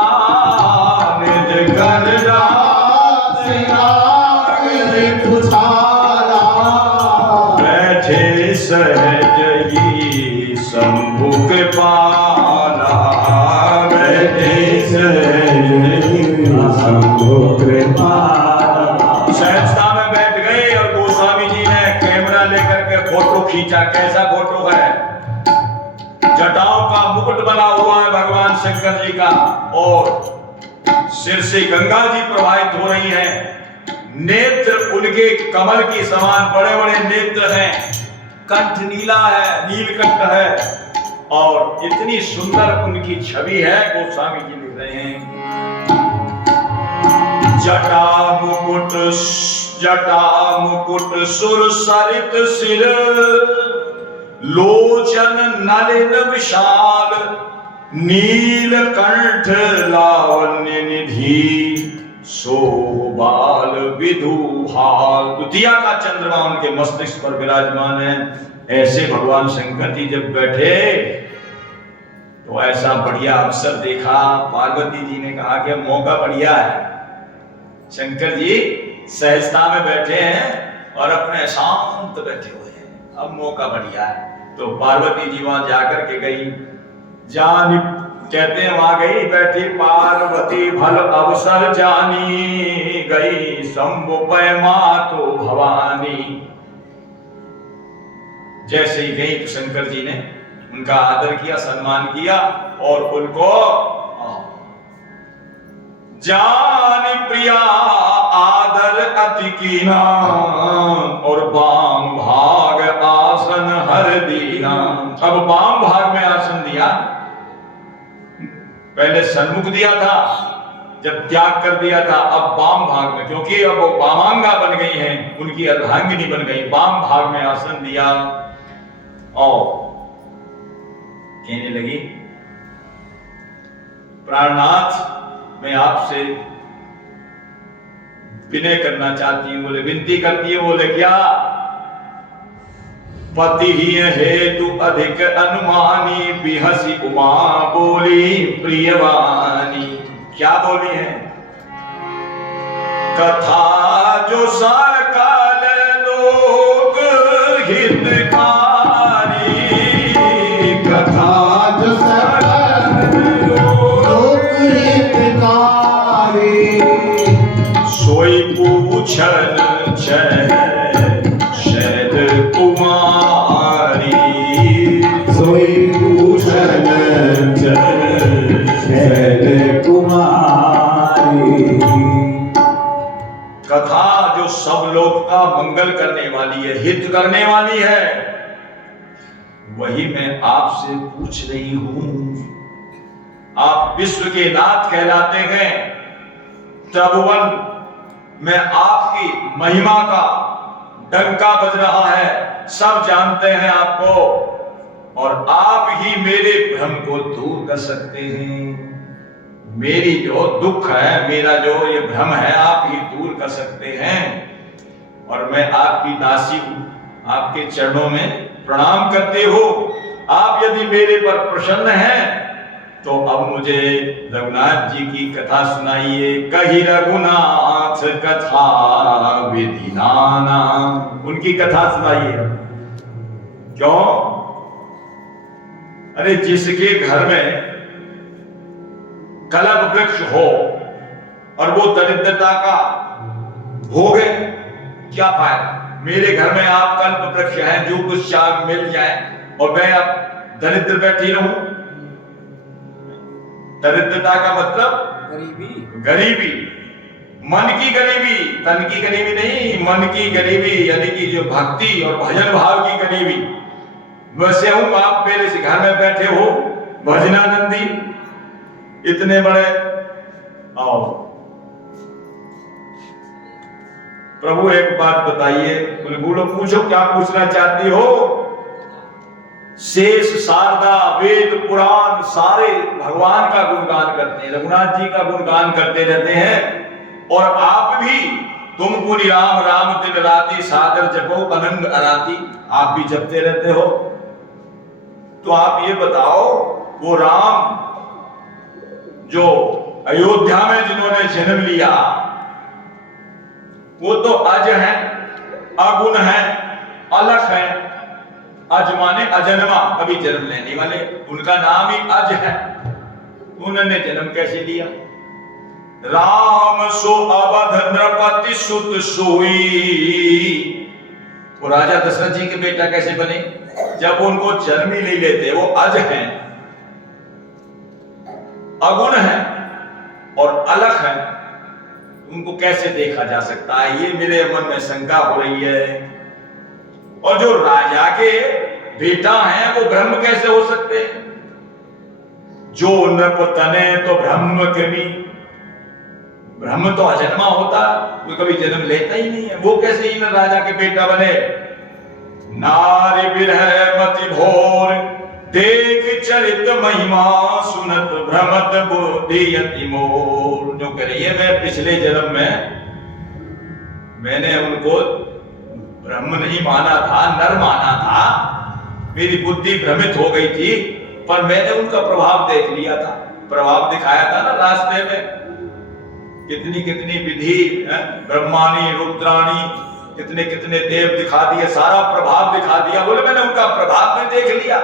निज कर दास नाग रिपुछाला, बैठे सहज ही शंभु कृपाला, बैठे सहज ही शंभु कृपाला। सहजता में बैठ गए और गोस्वामी जी ने कैमरा लेकर के फोटो खींचा। कैसा फोटो है? जटाओं का मुकुट बना हुआ है भगवान शंकर जी का, और सिर से गंगा जी प्रवाहित हो रही है। नेत्र उनके कमल की समान बड़े बड़े नेत्र हैं, कंठ नीला है, नीलकंठ है, और इतनी सुंदर उनकी छवि है। गोस्वामी जी लिख रहे हैं, जटा मुकुट सुर सरित सिर, लोचन नलिन विशाल, नीलकंठ लावण्य निधि, शोभाल विदुहाल। द्वितीया का चंद्रमा उनके मस्तिष्क पर विराजमान है। ऐसे भगवान शंकर जी जब बैठे तो ऐसा बढ़िया अवसर देखा। पार्वती जी ने कहा कि मौका बढ़िया है, शंकर जी सहजता में बैठे हैं और अपने शांत बैठे हुए हैं, अब मौका बढ़िया है। तो पार्वती जी वहां जाकर के गई, जान कहते हैं वहां गई बैठी पार्वती, भल अवसर जानी गई, शंभु पै मातो भवानी। जैसे ही गई तो शंकर जी ने उनका आदर किया, सम्मान किया, और उनको जान प्रिया आदर अति कीना, और बाम भाग आसन हर दीना। अब बाम भाग में आसन दिया, पहले सन्मुख दिया था जब त्याग कर दिया था, अब बाम भाग में, क्योंकि अब वो बामांगा बन गई हैं, उनकी अर्धांगिनी बन गई, बाम भाग में आसन दिया। और कहने लगी, प्राणनाथ मैं आपसे विनय करना चाहती हूं। बोले विनती करती है? बोले क्या? पति ही हेतु अधिक अनुमानी, बिहसी उमा बोली प्रियवानी। क्या बोली है? कथा जो सकल लोक हित पूछन शैल कुमारी, सोई भूषण शैल कुमारी। कथा जो सब लोग का मंगल करने वाली है, हित करने वाली है, वही मैं आपसे पूछ रही हूं। आप विश्व के नाथ कहलाते हैं, त्रिभुवन में आपकी महिमा का डंका बज रहा है, सब जानते हैं आपको, और आप ही मेरे भ्रम को दूर कर सकते हैं। मेरी जो दुख है, मेरा जो ये भ्रम है, आप ही दूर कर सकते हैं। और मैं आपकी दासी हूं, आपके चरणों में प्रणाम करते हो। आप यदि मेरे पर प्रसन्न हैं तो अब मुझे रघुनाथ जी की कथा सुनाइए। कही रघुनाथ कथा विधि नाना, उनकी कथा सुनाइए। क्यों? अरे जिसके घर में कलप वृक्ष हो और वो दरिद्रता का भोग है, क्या फायदा? मेरे घर में आप कल्प वृक्ष हैं, जो कुछ चाह मिल जाए, और मैं अब दरिद्र बैठी रहूं। दरिद्रता का मतलब गरीबी, गरीबी, मन की गरीबी, तन की गरीबी नहीं, मन की गरीबी, यानी कि जो भक्ति और भजन भाव की गरीबी। वैसे हूं, आप मेरे से घर में बैठे हो, भजनानंदी इतने बड़े। आओ प्रभु एक बात बताइए। बोलो पूछो, क्या पूछना चाहती हो? शेष शारदा वेद पुराण सारे भगवान का गुणगान करते हैं, रघुनाथ जी का गुणगान करते रहते हैं। और आप भी, तुम पुनि राम राम दिन राति सादर जपो अनंग अराती, आप भी जपते रहते हो। तो आप ये बताओ, वो राम जो अयोध्या में जिन्होंने जन्म लिया, वो तो अज है, अगुण है, अलख है। अज माने अजन्मा, कभी जन्म लेने वाले, उनका नाम ही अज है। उन्होंने जन्म कैसे लिया? राम सो अवध नृपति सुत सोई, वो राजा दशरथ जी के बेटा कैसे बने? जब उनको जन्म ही ले लेते, वो अज हैं, अगुण है और अलख है, उनको कैसे देखा जा सकता है? ये मेरे मन में शंका हो रही है। और जो राजा के बेटा हैं, वो ब्रह्म कैसे हो सकते हैं? जो नृप तने तो ब्रह्म कृमि, ब्रह्म तो अजन्मा होता, वो कभी जन्म लेता ही नहीं है, वो कैसे इन राजा के बेटा बने? नारी विरह मति भोर, देख चरित महिमा सुनत भ्रमत बुद्धि यति मोर। जो करिए, मैं पिछले जन्म में मैंने उनको ब्रह्म नहीं माना था, नर माना था, मेरी बुद्धि भ्रमित हो गई थी, पर मैंने उनका प्रभाव देख लिया था, प्रभाव दिखाया था ना रास्ते में। कितनी कितनी विधि, ब्रह्मानी रुद्राणी, कितने कितने देव दिखा दिए, सारा प्रभाव दिखा दिया। बोले मैंने उनका प्रभाव में देख लिया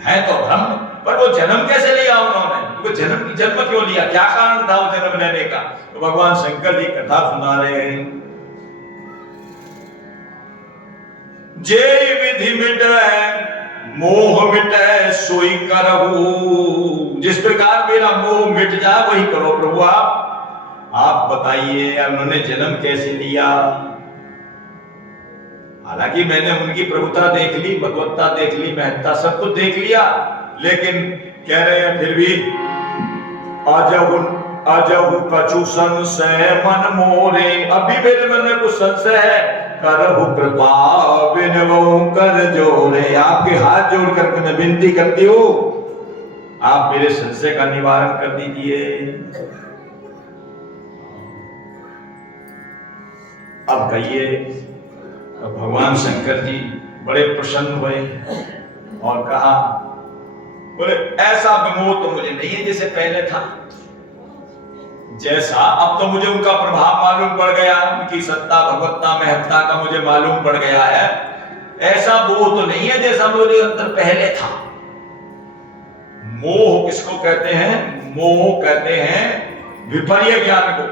है तो ब्रह्म, पर वो जन्म कैसे लिया उन्होंने? वो जन्म क्यों लिया? क्या कारण था वो जन्म लेने का? तो भगवान शंकर जी कथा सुना रहे हैं। जे विधि मिटै मोह मिटै सोई करहु, जिस प्रकार मेरा मोह मिट जाए वही करो प्रभु। आप बताइए, उन्होंने जन्म कैसे लिया? हालांकि मैंने उनकी प्रभुता देख ली, भगवत्ता देख ली, महत्ता सब कुछ देख लिया, लेकिन कह रहे हैं फिर भी अजहु कछु संशय मन मोरे, अभी मेरे मन में कुछ संशय है। करहु कृपा बिनवहु कर जोरे, आपके हाथ जोड़ करके मैं विनती करती हूँ, आप मेरे संशय का निवारण कर दीजिए। अब कहिए, तो भगवान शंकर जी बड़े प्रसन्न हुए और कहा, बोले ऐसा विमोह तो मुझे नहीं है जैसे पहले था, जैसा अब तो मुझे उनका प्रभाव मालूम पड़ गया, उनकी सत्ता भगवत्ता महत्ता का मुझे मालूम पड़ गया है, ऐसा मोह तो नहीं है जैसा मेरे अंदर पहले था। मोह किसको कहते हैं? मोह कहते हैं विपर्य ज्ञान को।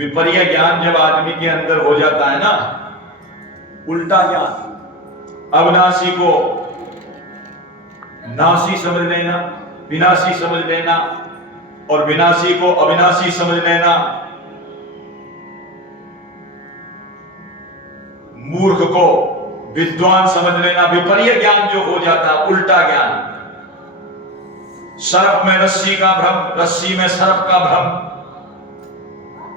विपर्य ज्ञान जब आदमी के अंदर हो जाता है ना, उल्टा ज्ञान, अविनाशी को नाशी समझ लेना, विनाशी समझ लेना, और विनाशी को अविनाशी समझ लेना, मूर्ख को विद्वान समझ लेना, विपर्य ज्ञान जो हो जाता है, उल्टा ज्ञान। सर्प में रस्सी का भ्रम, रस्सी में सर्प का भ्रम,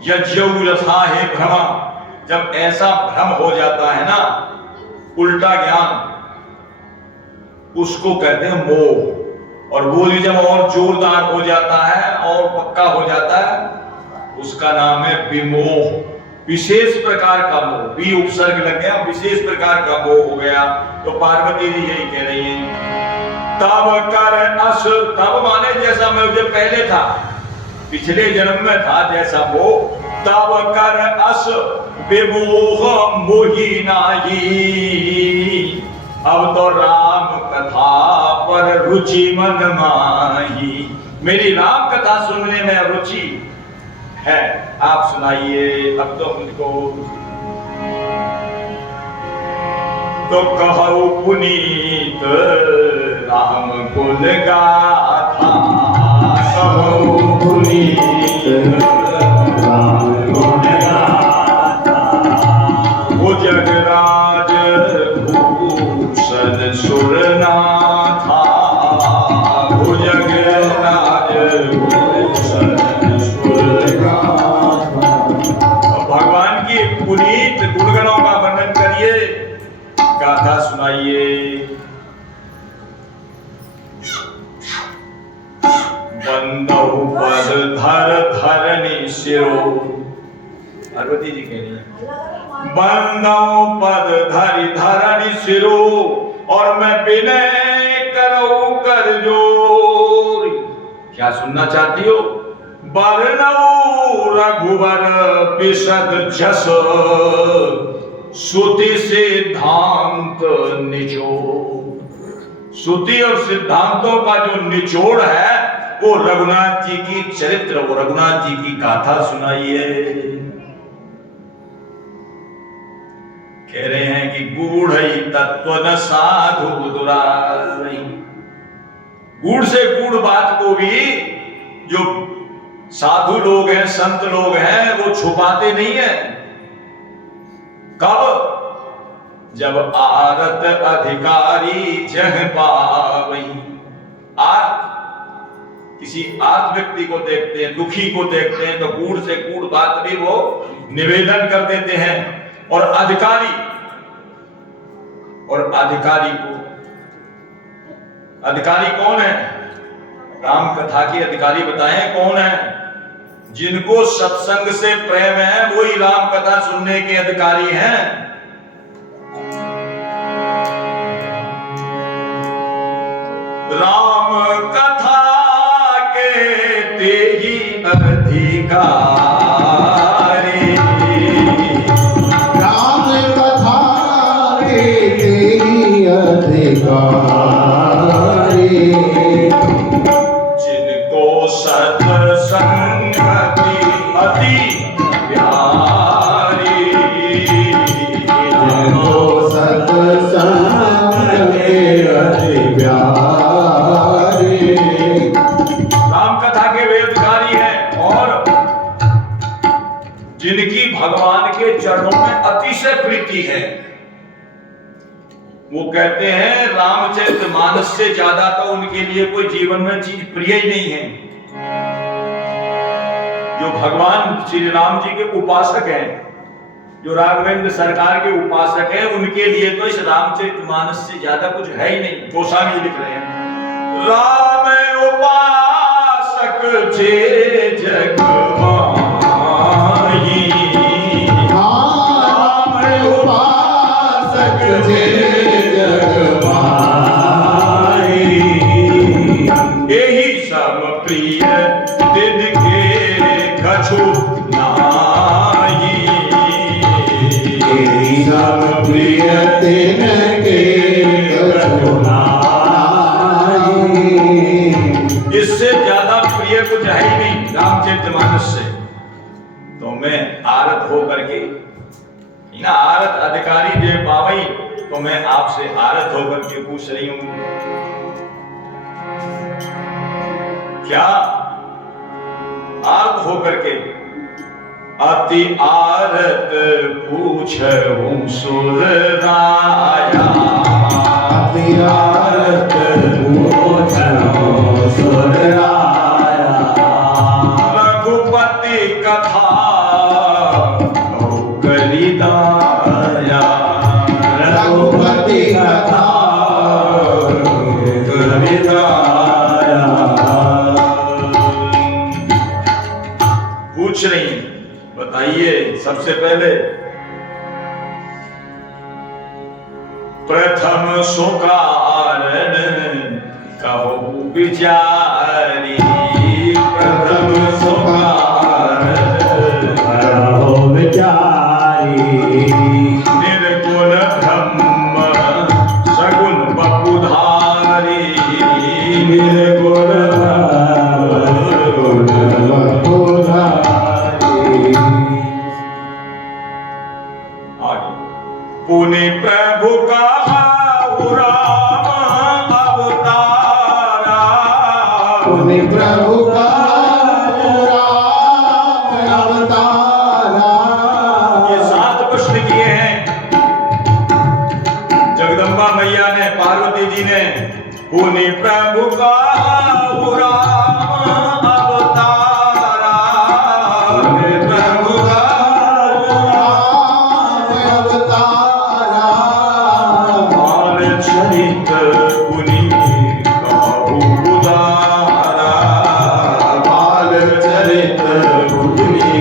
यज्ञौ यथा हे भ्रमा, जब ऐसा भ्रम हो जाता है ना, उल्टा ज्ञान, उसको कहते हैं मोह। और वो जब और जोरदार हो जाता है और पक्का हो जाता है, उसका नाम है विमोह, विशेष प्रकार का मोह। भी उपसर्ग लग गया, विशेष प्रकार का मोह हो गया। तो पार्वती जी यही कह रही हैं, तब कर अस, तब माने जैसा मैं मुझे पहले था, पिछले जन्म में था जैसा वो, तब कर अस विमोह मोही नाही, अब तो राम कथा पर रुचि मन माही। मेरी राम कथा सुनने में रुचि है, आप सुनाइए अब तो मुझको। तो कहो पुनीत राम गुण गाथा, कहो पुनीत राम गुण गाथा, वो जगराज भूषण सुरनाथा, वो जगराज भूषण सुरनाथा। भगवान की पुनीत गुणगणों का वर्णन करिए, गाथा सुनाइए। बंदौ पद धर धरनी सिरो, पार्वती जी कह रही है, बंदौ पद धरि धरनी सिरो, और मैं विनय करो कर जोर। क्या सुनना चाहती हो? बरनौ रघुवर विशद जस, श्रुति सिद्धांत निचोड़। श्रुति और सिद्धांतों का जो निचोड़ है वो रघुनाथ जी की चरित्र, वो रघुनाथ जी की गाथा सुनाइए। कह रहे हैं कि गूढ़ तत्व न साधु दुराई, गूढ़ से गूढ़ बात को भी जो साधु लोग हैं, संत लोग हैं, वो छुपाते नहीं है। कब? जब आरत अधिकारी जह पावई। आर्त, किसी आर्त व्यक्ति को देखते हैं, दुखी को देखते हैं, तो गूढ़ से गूढ़ बात भी वो निवेदन कर देते हैं। और अधिकारी, और अधिकारी को, अधिकारी कौन है? राम कथा के अधिकारी बताएं कौन है? जिनको सत्संग से प्रेम है वही राम कथा सुनने के अधिकारी हैं। राम कथा के ते ही अधिकारी, राम कथा के तेरी अधिकारी, जिनको सत्संगति अति प्यारी, जिनको सत्संग के अति प्यारी। राम कथा के वे अधिकारी हैं, और जिनकी भगवान के चरणों में अतिशय प्रीति है। वो कहते हैं रामचरितमानस से ज्यादा तो उनके लिए कोई जीवन में चीज प्रिय ही नहीं है। जो भगवान श्री राम जी के उपासक हैं, जो राघवेंद्र सरकार के उपासक हैं, उनके लिए तो इस रामचरितमानस से ज्यादा कुछ है ही नहीं। गोस्वामी लिख रहे हैं, राम उपासक जे जग माही, राम उपासक जे जग माही, यही सब प्रिय दिन के कछु नाही, यही सब प्रिय दिन के कछु नाही। इससे ज्यादा प्रिय कुछ है ही नहीं रामचरितमानस से। तो मैं आरत हो करके ना आरत अधिकारी जे पावई, तो मैं आपसे आरत होकर के पूछ रही हूं, क्या आरत होकर के अति आरत पूछूं सुरराया, अति आरत पूछूं सुरराया, रघुपति कथा कलिदाया, रघुपति कथा कलिदाया। पूछ रही हैं, बताइए सबसे पहले प्रथम सुकारण कहो विचारी, प्रथम सुकारण कहो विचारी, निर्गुण ब्रह्म सगुण बपुधारी, निर्गुण पुनि प्रभु का राम अवतारा, पुनि प्रभु का राम अवतारा। ये 7 प्रश्न किए हैं जगदम्बा मैया ने, पार्वती जी ने। पुनि प्रभु का राम अवतारा, पुनि प्रभु का चरित पुनि कहु उदारा, बाल चरित पुनि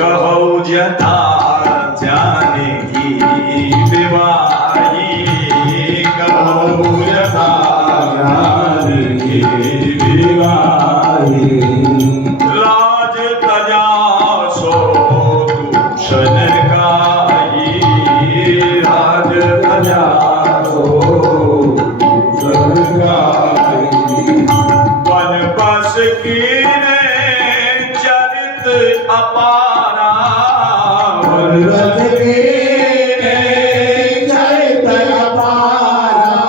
कहु जथा जानकी विवाही, कहु जथा जानकी विवाही, लाज तजा सो दूषण गाई, लाज तजा वन बस कीने चरित अपारा, रथ कीने चरित अपारा,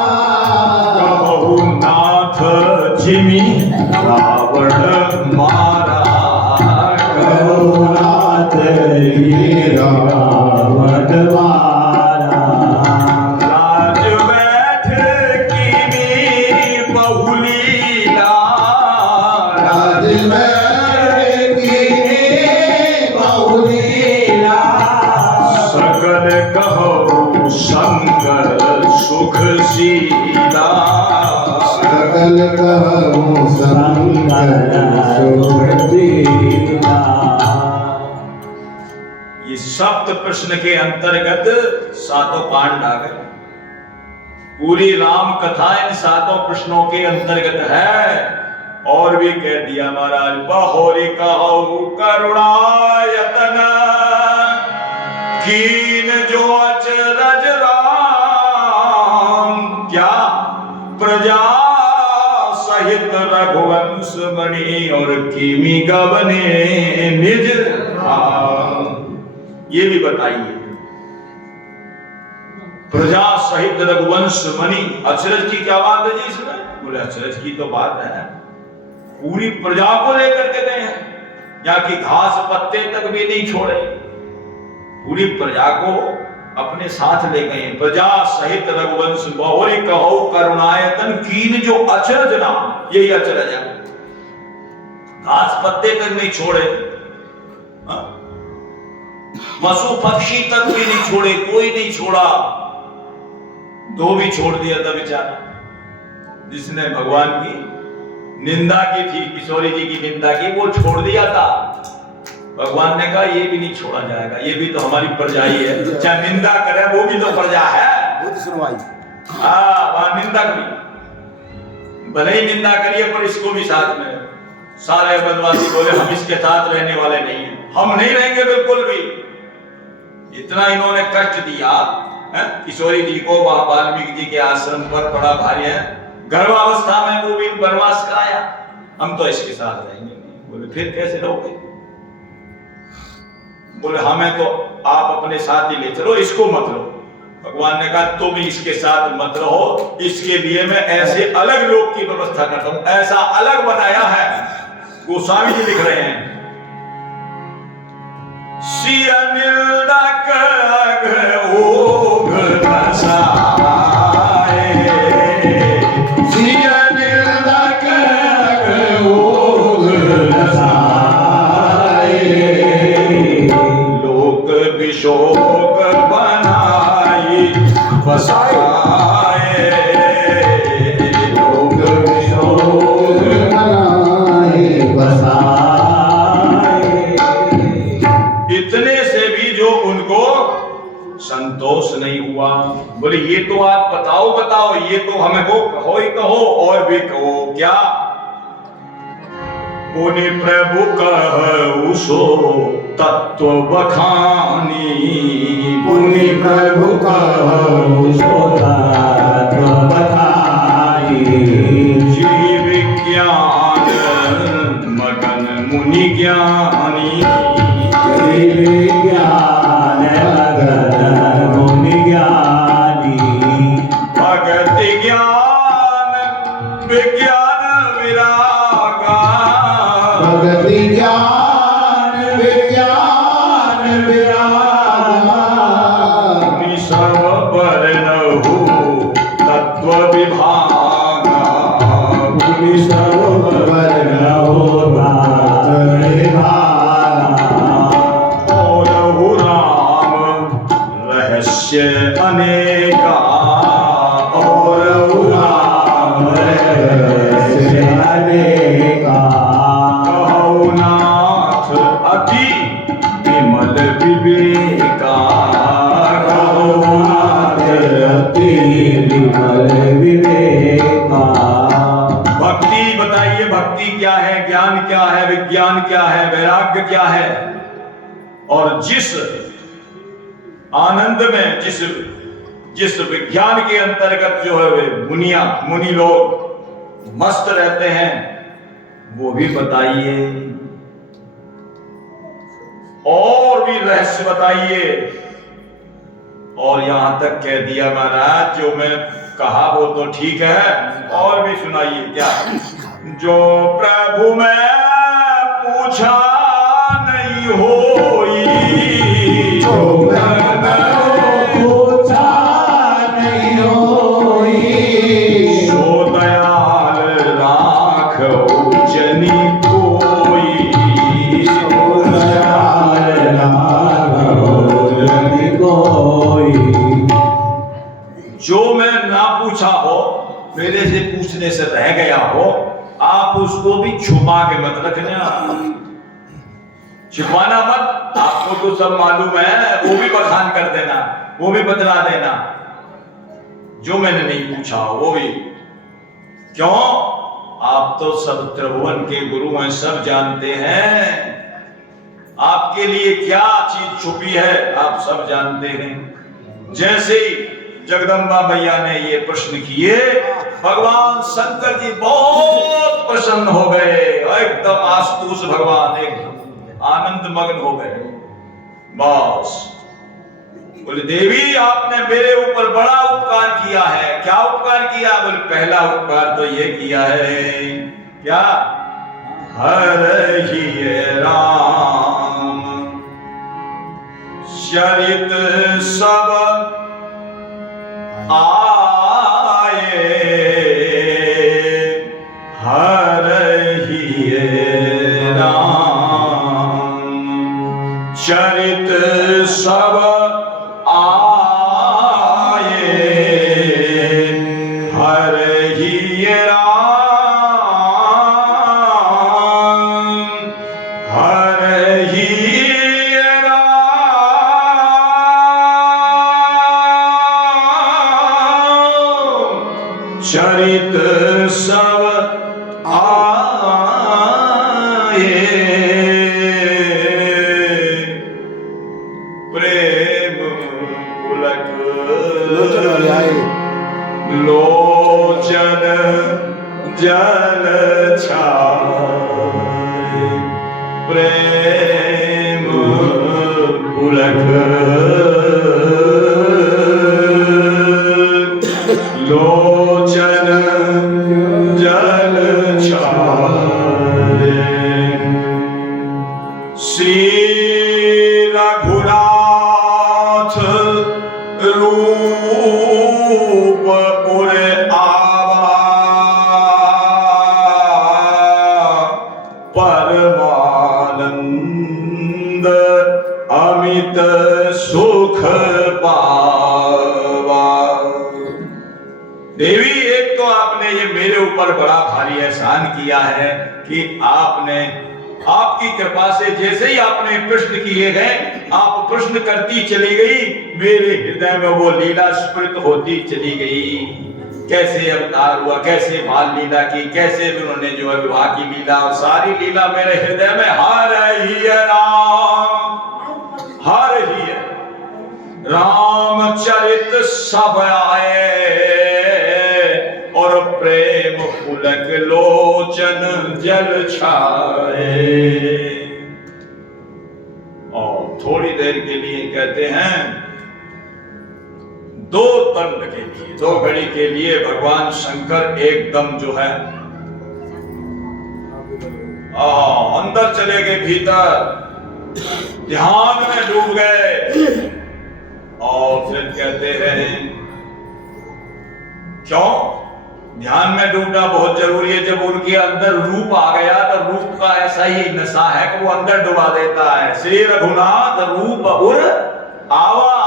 कहु नाथ जिमि रावण मारा, कहु नाथ रावण मारा, राज बैठ कीनी बहुलीला, राज में कीने बहुलीला, सकल कहो शंकर सुख सीला, सकल कहूँ शंकर सुख सीला। ये सप्त प्रश्न के अंतर्गत 7 कांड आ गए। पूरी राम कथा इन 7 प्रश्नों के अंतर्गत है। और भी कह दिया महाराज, बहोरी कहो करुणायतन कीन जो अचरज राम, क्या प्रजा सहित रघुवंश बनी और कीमी गबने निज धाम। ये भी बताइए, प्रजा सहित रघुवंश मणि, अचरज की क्या बात है जी इसमें? बोले अचरज की तो बात है, पूरी प्रजा को लेकर के गए हैं, यहाँ की घास पत्ते तक भी नहीं छोड़े, पूरी प्रजा को अपने साथ ले गए। प्रजा सहित रघुवंश बहुरी कहो करुणायतन कीन जो अचरज नाम, यही अचरज है, घास पत्ते तक नहीं छोड़े, पशु पक्षी तक भी नहीं छोड़े, कोई नहीं छोड़ा, दो भी छोड़ दिया था बेचारा, जिसने भगवान की निंदा की थी, किशोरी जी की निंदा की, वो छोड़ दिया था। भगवान ने कहा ये भी नहीं छोड़ा जाएगा, ये भी तो हमारी प्रजा ही है, चाहे निंदा करे वो भी तो प्रजा है। सुनवाई हाँ, वहां निंदा करी, भले ही निंदा करिए पर इसको भी साथ में। सारे बदमाशी बोले हम इसके साथ रहने वाले नहीं हैं, हम नहीं रहेंगे बिल्कुल भी। इतना इन्होंने कष्ट दिया किशोरी जी को, वहां वाल्मीकि जी के आश्रम पर बड़ा भारी है, गर्भावस्था में वो भी वनवास कराया, हम तो इसके साथ रहेंगे। बोले फिर कैसे रहोगे? बोले हमें तो आप अपने साथ ही ले चलो, इसको मत लो। भगवान ने कहा तुम इसके साथ मत रहो, इसके लिए मैं ऐसे अलग लोग की व्यवस्था करता हूं, ऐसा अलग बनाया है। गोस्वामी जी लिख रहे हैं, लोक विशोक बनाई बसाए, लोक विशोक बनाए बसाए। इतने से भी जो उनको संतोष नहीं हुआ, बोले ये तो आप बताओ, ये तो हमें को कहो ही कहो, और भी कहो क्या? पुनि प्रभु कहु सो तत्व बखानी, पुनि प्रभु कहु सो तत्व बखानी। जीव ज्ञान मगन मुनि ज्ञानी, ज्ञान मगन मुनि ज्ञानी। भगत ज्ञान विज्ञान विरागा, भगति ज्ञान विज्ञान विरागा। सब वर्णहु तत्व विभागा, पुनि सब वर्णहु तत्व विभागा। और राम रहस्य अनेका, और राम रहस्य अनेका। कहु नाथ अति विमल विवेका, कहु नाथ अति विमल विवेका। भक्ति बताइए, भक्ति क्या है, ज्ञान क्या है, विज्ञान क्या है, वैराग्य क्या है? और जिस आनंद में, जिस विज्ञान के अंतर्गत जो है वे मुनि लोग मस्त रहते हैं, वो भी बताइए, और भी रहस्य बताइए। और यहां तक कह दिया महाराज, जो मैं कहा वो तो ठीक है, और भी सुनाइए। क्या? जो प्रभु मैं पूछा नहीं होई, जो प्रभु पूछा नहीं होई। सो दयाल राखो जनी कोई, सो दयाल राखो जनी कोई। जो मैं ना पूछा हो, मेरे से पूछने से रह गया हो, आप उसको भी छुपा के मत रखना, छुपाना मत। आपको तो सब मालूम है, वो भी बखान कर देना, वो भी बतला देना। जो मैंने नहीं पूछा वो भी। क्यों? आप तो सब त्रिभुवन के गुरु हैं, सब जानते हैं। आपके लिए क्या चीज छुपी है आप सब जानते हैं। जैसे ही जगदम्बा मैया ने ये प्रश्न किए, भगवान शंकर जी बहुत प्रसन्न हो गए, एकदम आस्तुष भगवान एकदम आनंद मग्न हो गए। बस बोले देवी आपने मेरे ऊपर बड़ा उपकार किया है। क्या उपकार किया? बोले पहला उपकार तो ये किया है, क्या? हरहि राम चरित सब आए, हरहि राम चरित सब आए, हरहि राम, हरहि राम चरित सब आए। प्रेम पुलक लोचन जल छाए, प्रेम पुलक लोचन जल छाए श्री रघुनाथ रूप उर आवा परमानंद अमित सुख पावा। देवी, एक तो आपने ये मेरे ऊपर बड़ा भारी एहसान किया है कि आपने आपकी कृपा से जैसे ही आपने प्रश्न किए गए, आप प्रश्न करती चली गई, मेरे हृदय में वो लीला स्फुरित होती चली गई। कैसे अवतार हुआ, कैसे बाल लीला की, कैसे उन्होंने जो है विवाह की लीला, सारी लीला मेरे हृदय में हर ही है राम, हर ही है रामचरित सब आए और प्रेम पुलक लोचन जल छाए। और थोड़ी देर के लिए कहते हैं, दो दंड के लिए, 2 घड़ी के लिए भगवान शंकर एकदम जो है अंदर चले गए, भीतर ध्यान में डूब गए। और फिर कहते हैं, क्यों ध्यान में डूबना बहुत जरूरी है? जब उनके अंदर रूप आ गया तो रूप का ऐसा ही नशा है कि वो अंदर डुबा देता है। श्री रघुनाथ रूप उर आवा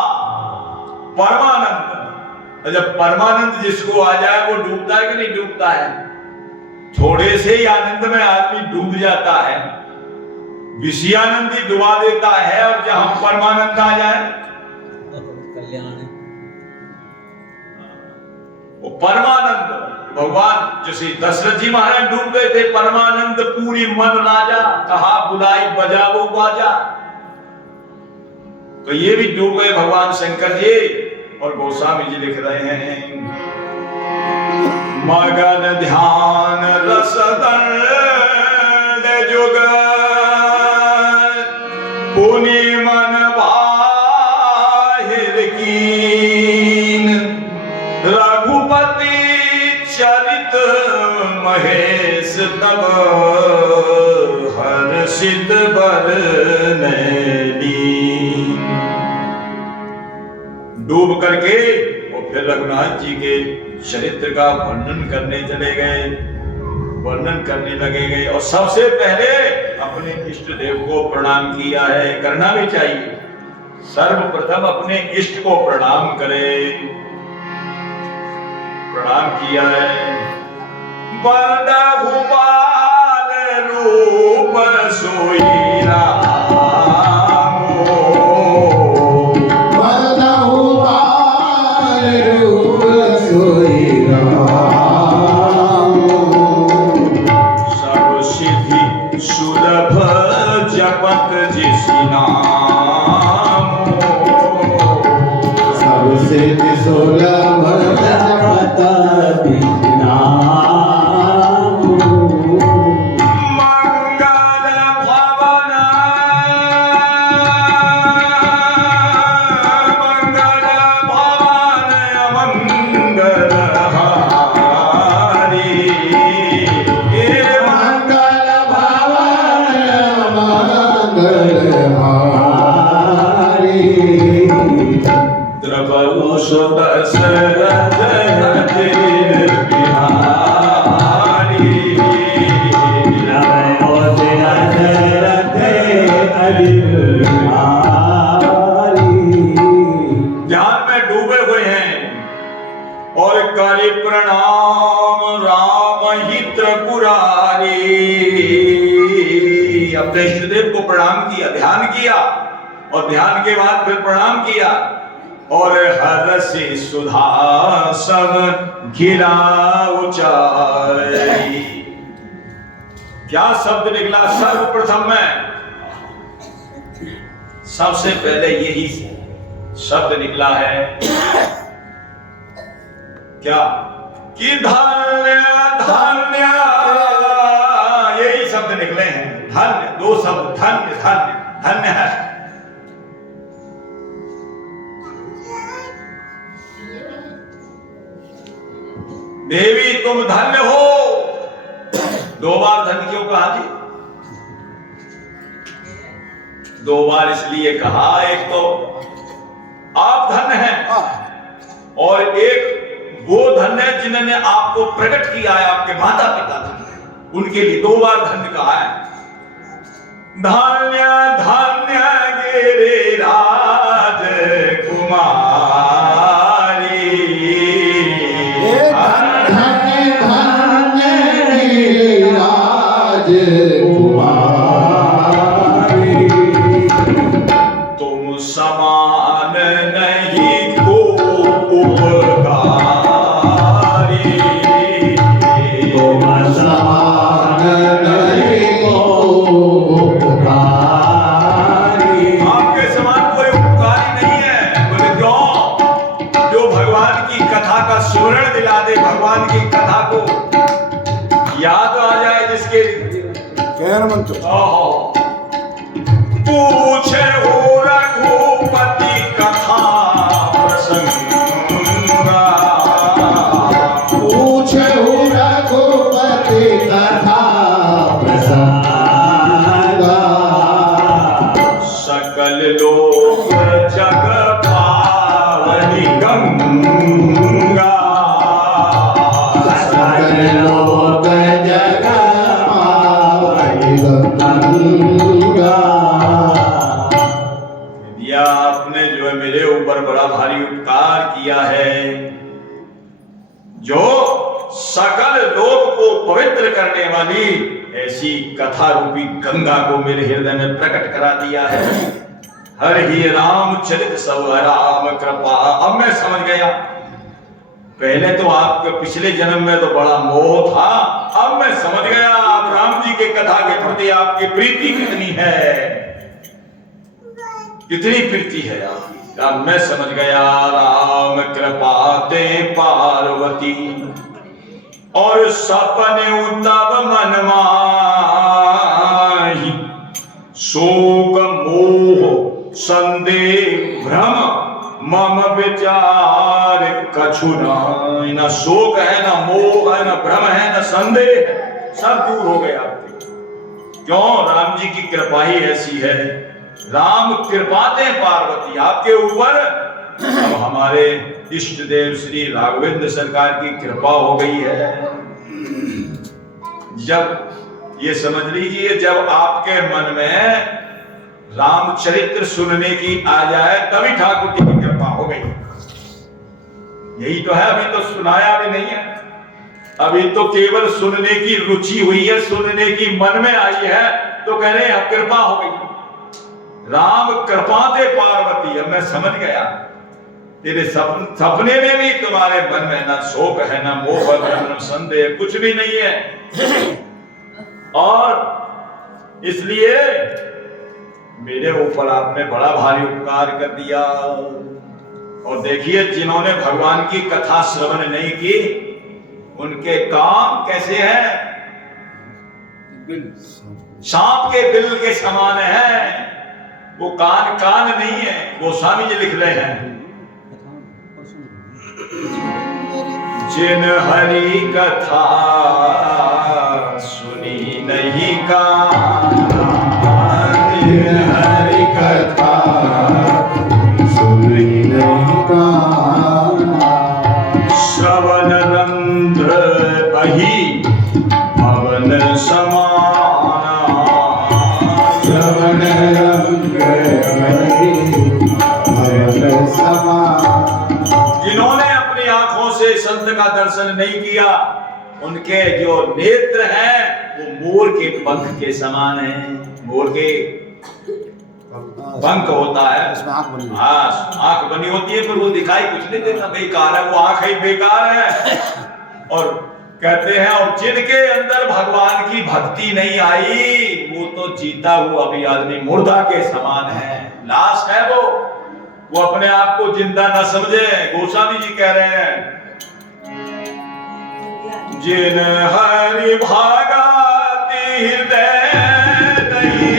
परमानंद। जब परमानंद जिसको आ जाए वो डूबता है कि नहीं डूबता है? थोड़े से ही आनंद में आदमी डूब जाता है, विषयानंद ही डुबा देता है। और जहां परमानंद आ जाए वो परमानंद, भगवान जैसे दशरथ जी महाराज डूब गए थे, परमानंद पूरी मन राजा, कहा बुलाई बजाओ बाजा। तो ये भी डूब गए भगवान शंकर जी। और गोस्वामी जी लिख रहे हैं, मगन ध्यान रस दंड जुग पुनि मन बाहिर कीन रघुपति चरित महेश तब हर्षित बरनैली। डूब करके वो फिर रघुनाथ जी के चरित्र का वर्णन करने चले गए, वर्णन करने लगे गए। और सबसे पहले अपने इष्ट देव को प्रणाम किया है, करना भी चाहिए। सर्वप्रथम अपने इष्ट को प्रणाम करें, प्रणाम किया है। बंदहु बाल रूप सोई जपत जिसि नाम, सबसे सुलभ जपत जिसि नाम। मंगल भवन मंगल भवन मंगल हारी, द्रवहु सुत दशरथ अजिर बिहारी, द्रवहु दशरथ अजिर बिहारी। ध्यान में डूबे हुए हैं और करि प्रणाम राम ही त्रिपुरारी। अपने इष्टदेव को प्रणाम किया, ध्यान किया, और ध्यान के बाद फिर प्रणाम किया। और हरसि सुधासम घिरा उचाई। क्या शब्द निकला सर्वप्रथम में? सबसे पहले यही शब्द निकला है, क्या कि धन्य धन्य, यही शब्द निकले हैं। धन्य, 2 शब्द सब धन्य धन्य धन्य है। देवी तुम धन्य हो। 2 बार धन्य क्यों कहा जी? 2 बार इसलिए कहा, एक तो आप धन्य हैं और एक वो धन्य है जिन्होंने आपको प्रकट किया है, आपके माता पिता धन्य हैं, उनके लिए 2 बार धन्य कहा है। धन्य धन्य गिरिराज कुमारी, धन्य धन्य गिरिराज कुमारी, तुम समान नहीं को उपकारी, तुम समान नहीं को उपकारी, आपके समान कोई उपकारी नहीं है। बोले क्यों? जो भगवान की कथा का स्मरण दिला दे, भगवान की कथा को याद आ जाए जिसके कैन मंत्र ओहो, पूछे हो रघुपति कथा प्रसंगा, पूछे रघुपति कथा प्रसंगा, सकल लोक जग पावनी गंगा, सकल लोक जग पावनी गंगा। या आपने जो है मेरे ऊपर बड़ा भारी उपकार किया है, जो सकल लोक को पवित्र करने वाली ऐसी कथा रूपी गंगा को मेरे हृदय में प्रकट करा दिया है। हर ही रामचरित सब राम कृपा। अब मैं समझ गया, पहले तो आपके पिछले जन्म में तो बड़ा मोह था, अब मैं समझ गया आप राम जी के कथा के प्रति आपकी प्रीति कितनी है, कितनी प्रीति है आपकी। अब मैं समझ गया, राम कृपा ते पार्वती और सपने उद्धव मन माही, शोक मोह संदेह भ्रम मम विचार कछु नाहि। न शोक है, न मोह है, न भ्रम है, न संदेह है, सब दूर हो गए आपके। क्यों? राम जी की कृपा ही ऐसी है। राम कृपा दे पार्वती आपके ऊपर। अब हमारे इष्ट देव श्री राघवेंद्र सरकार की कृपा हो गई है। जब ये समझ लीजिए, जब आपके मन में रामचरित्र सुनने की आ जाए तभी ठाकुर जी की कृपा हो गई। यही तो है, अभी तो सुनाया भी नहीं है, अभी तो केवल सुनने की रुचि हुई है, सुनने की मन में आई है, तो कह रहे हैं अब कृपा हो गई। राम कृपा दे पार्वती। अब मैं समझ गया, तेरे सपने में भी तुम्हारे मन में ना शोक है, ना मोह है, ना संदेह, कुछ भी नहीं है। और इसलिए मेरे ऊपर आपने बड़ा भारी उपकार कर दिया। और देखिए, जिन्होंने भगवान की कथा श्रवण नहीं की, उनके काम कैसे हैं? सांप के बिल के समान है। वो कान कान नहीं है। गोस्वामी जी लिख रहे हैं, जिन हरि कथा सुनी नहीं कान, जिन हरि कथा सुनी नहीं कान, श्रवण रंध्र बही भवन समान, श्रवण रंग बही भवन समान। जिन्होंने अपनी आंखों से संत का दर्शन नहीं किया, उनके जो नेत्र हैं वो मोर के पंख के समान हैं। मोर के पंख होता है, इसमें आंख बनी हुई। हाँ, आंख बनी होती है, पर वो दिखाई कुछ नहीं देता, बेकार है, वो आंख ही बेकार है। और कहते हैं, और जिनके अंदर भगवान की भक्ति नहीं आई, वो तो जीता हुआ अभी आदमी मुर्दा के समान है, लाश है वो अपने आप को जिंदा न समझे। गोस्वामी जी कह रहे हैं, जिन हरि भागति हृदय नहीं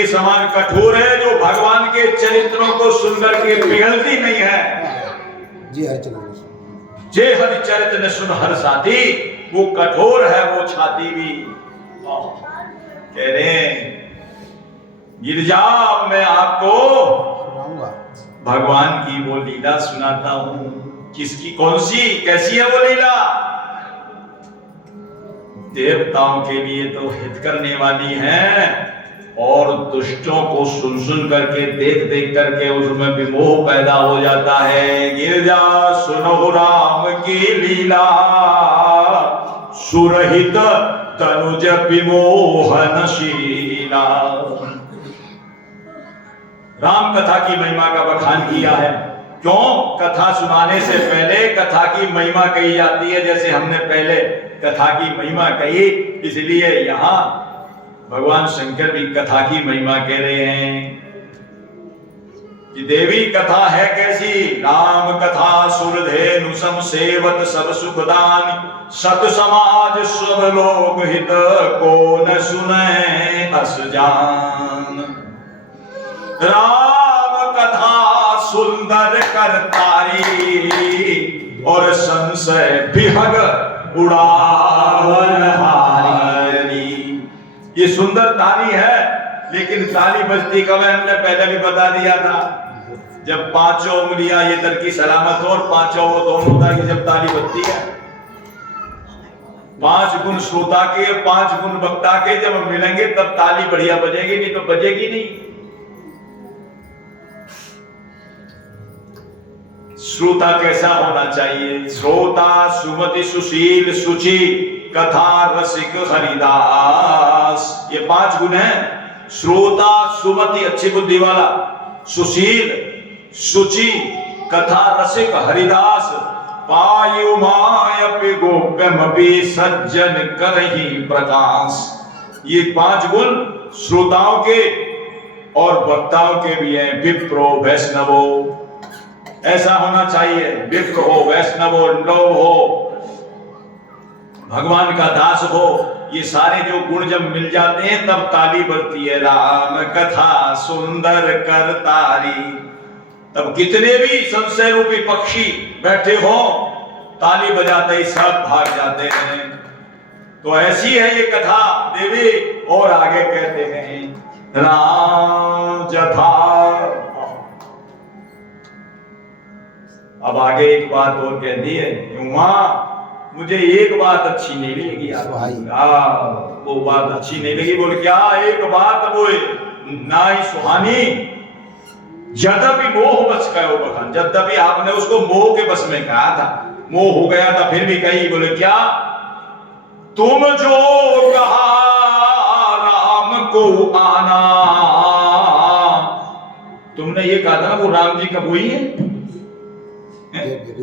के समान कठोर है, जो भगवान के चरित्रों को सुनकर के पिघलती नहीं है। जी हरिचंद्र जे हरिचरित्र न सुन हर साथी, वो कठोर है वो छाती भी। कह रहे गिरजा, मैं आपको सुनाऊंगा। भगवान की वो लीला सुनाता हूं। किसकी, कौन सी, कैसी है वो लीला? देवताओं के लिए तो हित करने वाली है, और दुष्टों को सुन सुन करके, देख देख करके उसमें विमोह पैदा हो जाता है। गिरजा सुनो राम की लीला, सुरहित तनुज विमोहनशीला। राम कथा की महिमा का बखान किया है। क्यों? कथा सुनाने से पहले कथा की महिमा कही जाती है। जैसे हमने पहले कथा की महिमा कही, इसलिए यहां भगवान शंकर भी कथा की महिमा कह रहे हैं कि देवी कथा है कैसी। राम कथा सुरधेनु सम सेवत सब सुखदान, सत समाज सब लोक हित को न सुने अस जान। राम कथा सुंदर करतारी, और संशय विहग उड़ावन हारी। ये सुंदर ताली है, लेकिन ताली बजती कब है? हमने पहले भी बता दिया था, जब पांचों उंगलियां ये तर की सलामत हो और पांचों वो दोनों होता है कि जब ताली बजती है। 5 गुण श्रोता के, 5 गुण वक्ता के जब मिलेंगे तब ताली बढ़िया बजेगी, नहीं तो बजेगी नहीं। श्रोता कैसा होना चाहिए? श्रोता सुमति सुशील सुचि कथा रसिक हरिदास। ये 5 गुण हैं। श्रोता सुमति अच्छी बुद्धि वाला, सुशील सुचि कथा रसिक हरिदास, पायु मायपि गोप्यमपि सज्जन करहि प्रकाश। ये 5 गुण श्रोताओं के और वक्ताओं के भी हैं। विप्रो वैष्णवो, ऐसा होना चाहिए। विप्र हो, वैष्णव हो, लोभ हो, भगवान का दास हो, ये सारे जो गुण जब मिल जाते हैं तब ताली बजती है। राम कथा सुंदर करतारी, तब कितने भी संशय रूपी पक्षी बैठे हो, ताली बजाते ही सब भाग जाते हैं। तो ऐसी है ये कथा देवी। और आगे कहते हैं राम जथा। अब आगे एक बात और कहती है, मुझे एक बात अच्छी नहीं लगी। वो बात अच्छी नहीं लगी। बोल क्या? एक बात वो ना ही सुहानी, यद्यपि मोह बस कहो बखान। यद्यपि आपने उसको मोह के बस में कहा था, मोह हो गया था, फिर भी कही। बोले क्या? तुम जो कहा राम को आना, तुमने ये कहा था ना वो राम जी का वही है,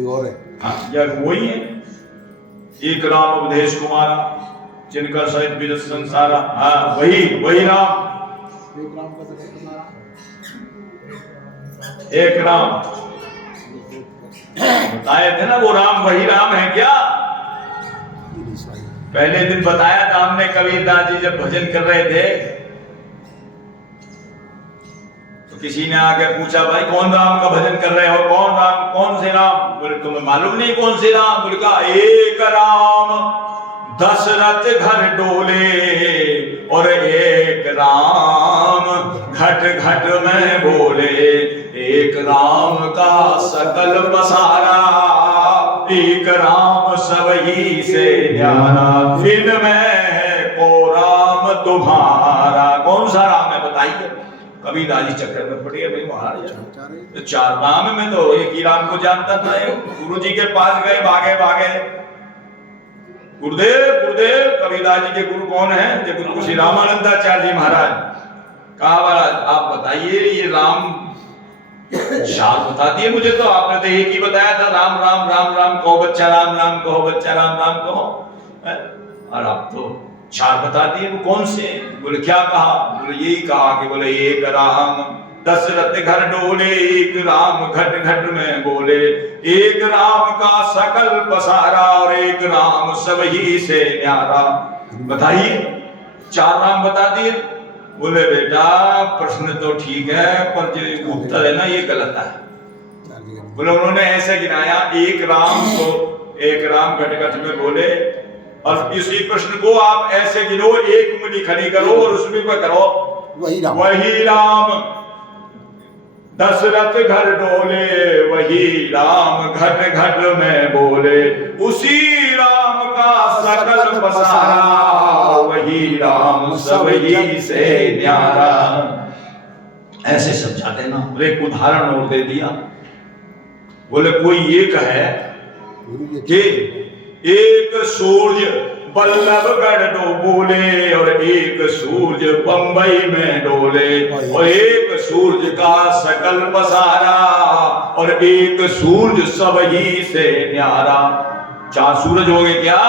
और है। हाँ, या वही है। एक राम उपदेश कुमारा, जिनका सहित विजय संसारा। हाँ, वही राम। एक राम बताए थे ना, वो राम वही राम है क्या? पहले दिन बताया था हमने, कबीरदास जी जब भजन कर रहे थे तो किसी ने आके पूछा, भाई कौन राम का भजन कर रहे हो? कौन राम? कौन से राम? बोले तुम्हें मालूम नहीं कौन से राम? बोले कहा एक राम दशरथ घर डोले, और एक राम घट घट में बोले। एक राम का सकल पसारा, एक राम सबही से न्यारा। इनमें को राम तुम्हारा। कौन सा राम है बताइए? कबीरदास जी चक्कर में पड़े भाई महाराज। तो 4 नाम में तो एक ही राम को जानता था। गुरु जी के पास गए, भागे भागे, गुरुदेव गुरुदेव। कबीरदास जी के गुरु कौन है? जब गुरु श्री रामानंदाचार्य जी महाराज। कहा महाराज आप बताइए ये राम 4 बता दिए मुझे, तो आपने तो एक ही बताया था, राम राम राम राम कहो बच्चा राम, राम कहो बच्चा राम, राम कहो। और आप तो 4 बता दिए, वो कौन से? बोले क्या कहा? बोले यही कहा कि बोले एक राम दशरथ घर डोले, एक राम घट घट में बोले। एक राम का सकल पसारा, और एक राम सबही से न्यारा। बताइए 4 राम बता दिए। बोले बेटा प्रश्न तो ठीक है पर जो उत्तर है ना ये गलत है। बोले उन्होंने ऐसे गिनाया, एक राम घटघट में बोले और इसी प्रश्न को आप ऐसे गिनो, एक उंगली खड़ी करो और उसमें पर करो वही राम दशरथ घर डोले, वही राम घट घट में बोले, उसी राम का सकल पसारा, वही राम सबही से न्यारा। ऐसे समझाते ना। एक उदाहरण और दे दिया। बोले कोई ये कहे कि एक सूर्य बल्लभगढ़ डोले और एक सूर्य बंबई में डोले, और एक सूर्य का सकल पसारा और एक सूर्य सबही से न्यारा। 4 सूरज हो गए क्या?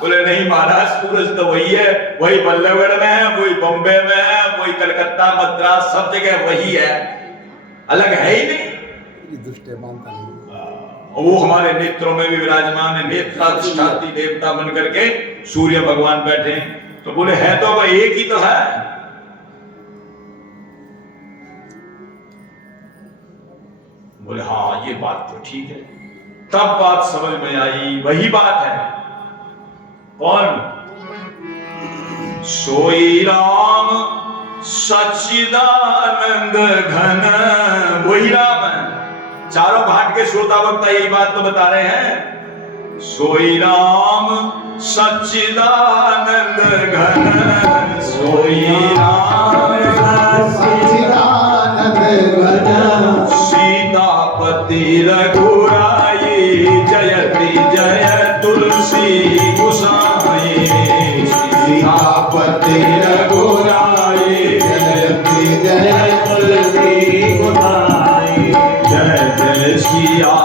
बोले नहीं महाराज, सूरज तो वही है, वही बल्लभगढ़ में है, वही बम्बे में है, वही कलकत्ता मद्रास सब जगह वही है, अलग है ही नहीं। मानता नहीं। वो हमारे नेत्रों में भी विराजमान है, नेत्राधिष्ठात्री देवता बन करके सूर्य भगवान बैठे। तो बोले है तो वह एक ही तो है। बोले हाँ ये बात तो ठीक है। तब बात समझ में आई, वही बात है। कौन? सोई राम सच्चिदानंद घन, वही राम है। चारों घाट के श्रोता वक्ता यही बात तो बता रहे हैं। सोई राम सच्चिदानंद घन, सोई राम सच्चिदानंद घन, सीतापति रघुराई, जयति जय तुलसी गोसाई, सीतापति रघुराई, जयति जय तुलसी गोसाई, जय जय सिया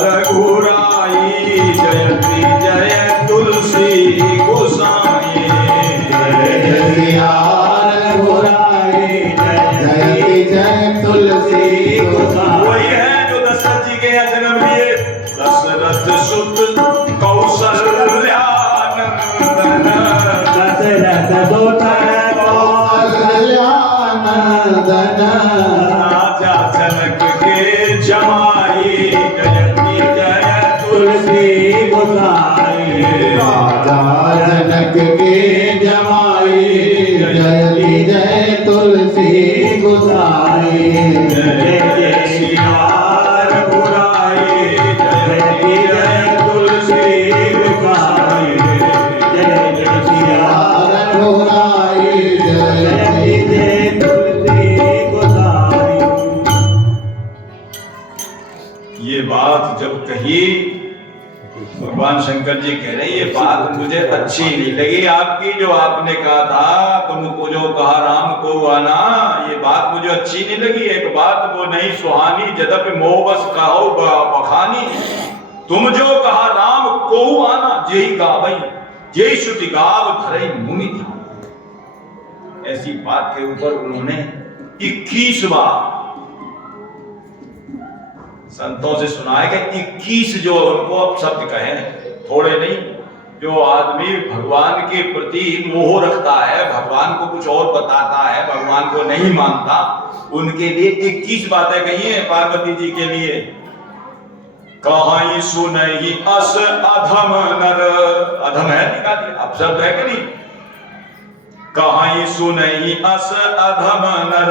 रघुराई, जयति जय तुलसी गोसाई, जय सिया रघुराई, जयति जय तुलसी गोसाई। वही है जो दशरथ जी के यहाँ जन्म लिए। दशरथ सुत कौशल्यानंदन, दशरथ सुत कौशल्यानंदन, राजा जनक के जमाई, जयति जय तुलसी गोसाई, राजा जनक के जमाई, जयति जय तुलसी गोसाई, जय जय सिया रघुराई, जयति जय तुलसी गोसाई, जय जय सिया रघुराई, जय जयति जय तुलसी गोसाई। ये बात जब कही, भगवान शंकर जी कह रहे हैं ये बात मुझे अच्छी नहीं लगी आपकी, जो आपने कहा था तुमको जो कहा राम को आना, ये बात मुझे अच्छी नहीं लगी। एक बात वो नहीं सुहानी, जदप मोहबस कहो बखानी। तुम जो कहा राम को आना, जेही गावई, जेही श्रुति गाव धरई मुनि था। ऐसी बात के ऊपर उन्होंने 21 बार संतों से सुना है कि 21 जो उनको अब शब्द कहे, थोड़े नहीं। जो आदमी भगवान के प्रति मोह रखता है, भगवान को कुछ और बताता है, भगवान को नहीं मानता, उनके लिए 21 बातें कही है पार्वती जी के लिए। कहीं सुनहि अस अधम नर, अधम है निकालिए अब शब्द है कि नहीं। कहीं सुनहि अस अधम नर,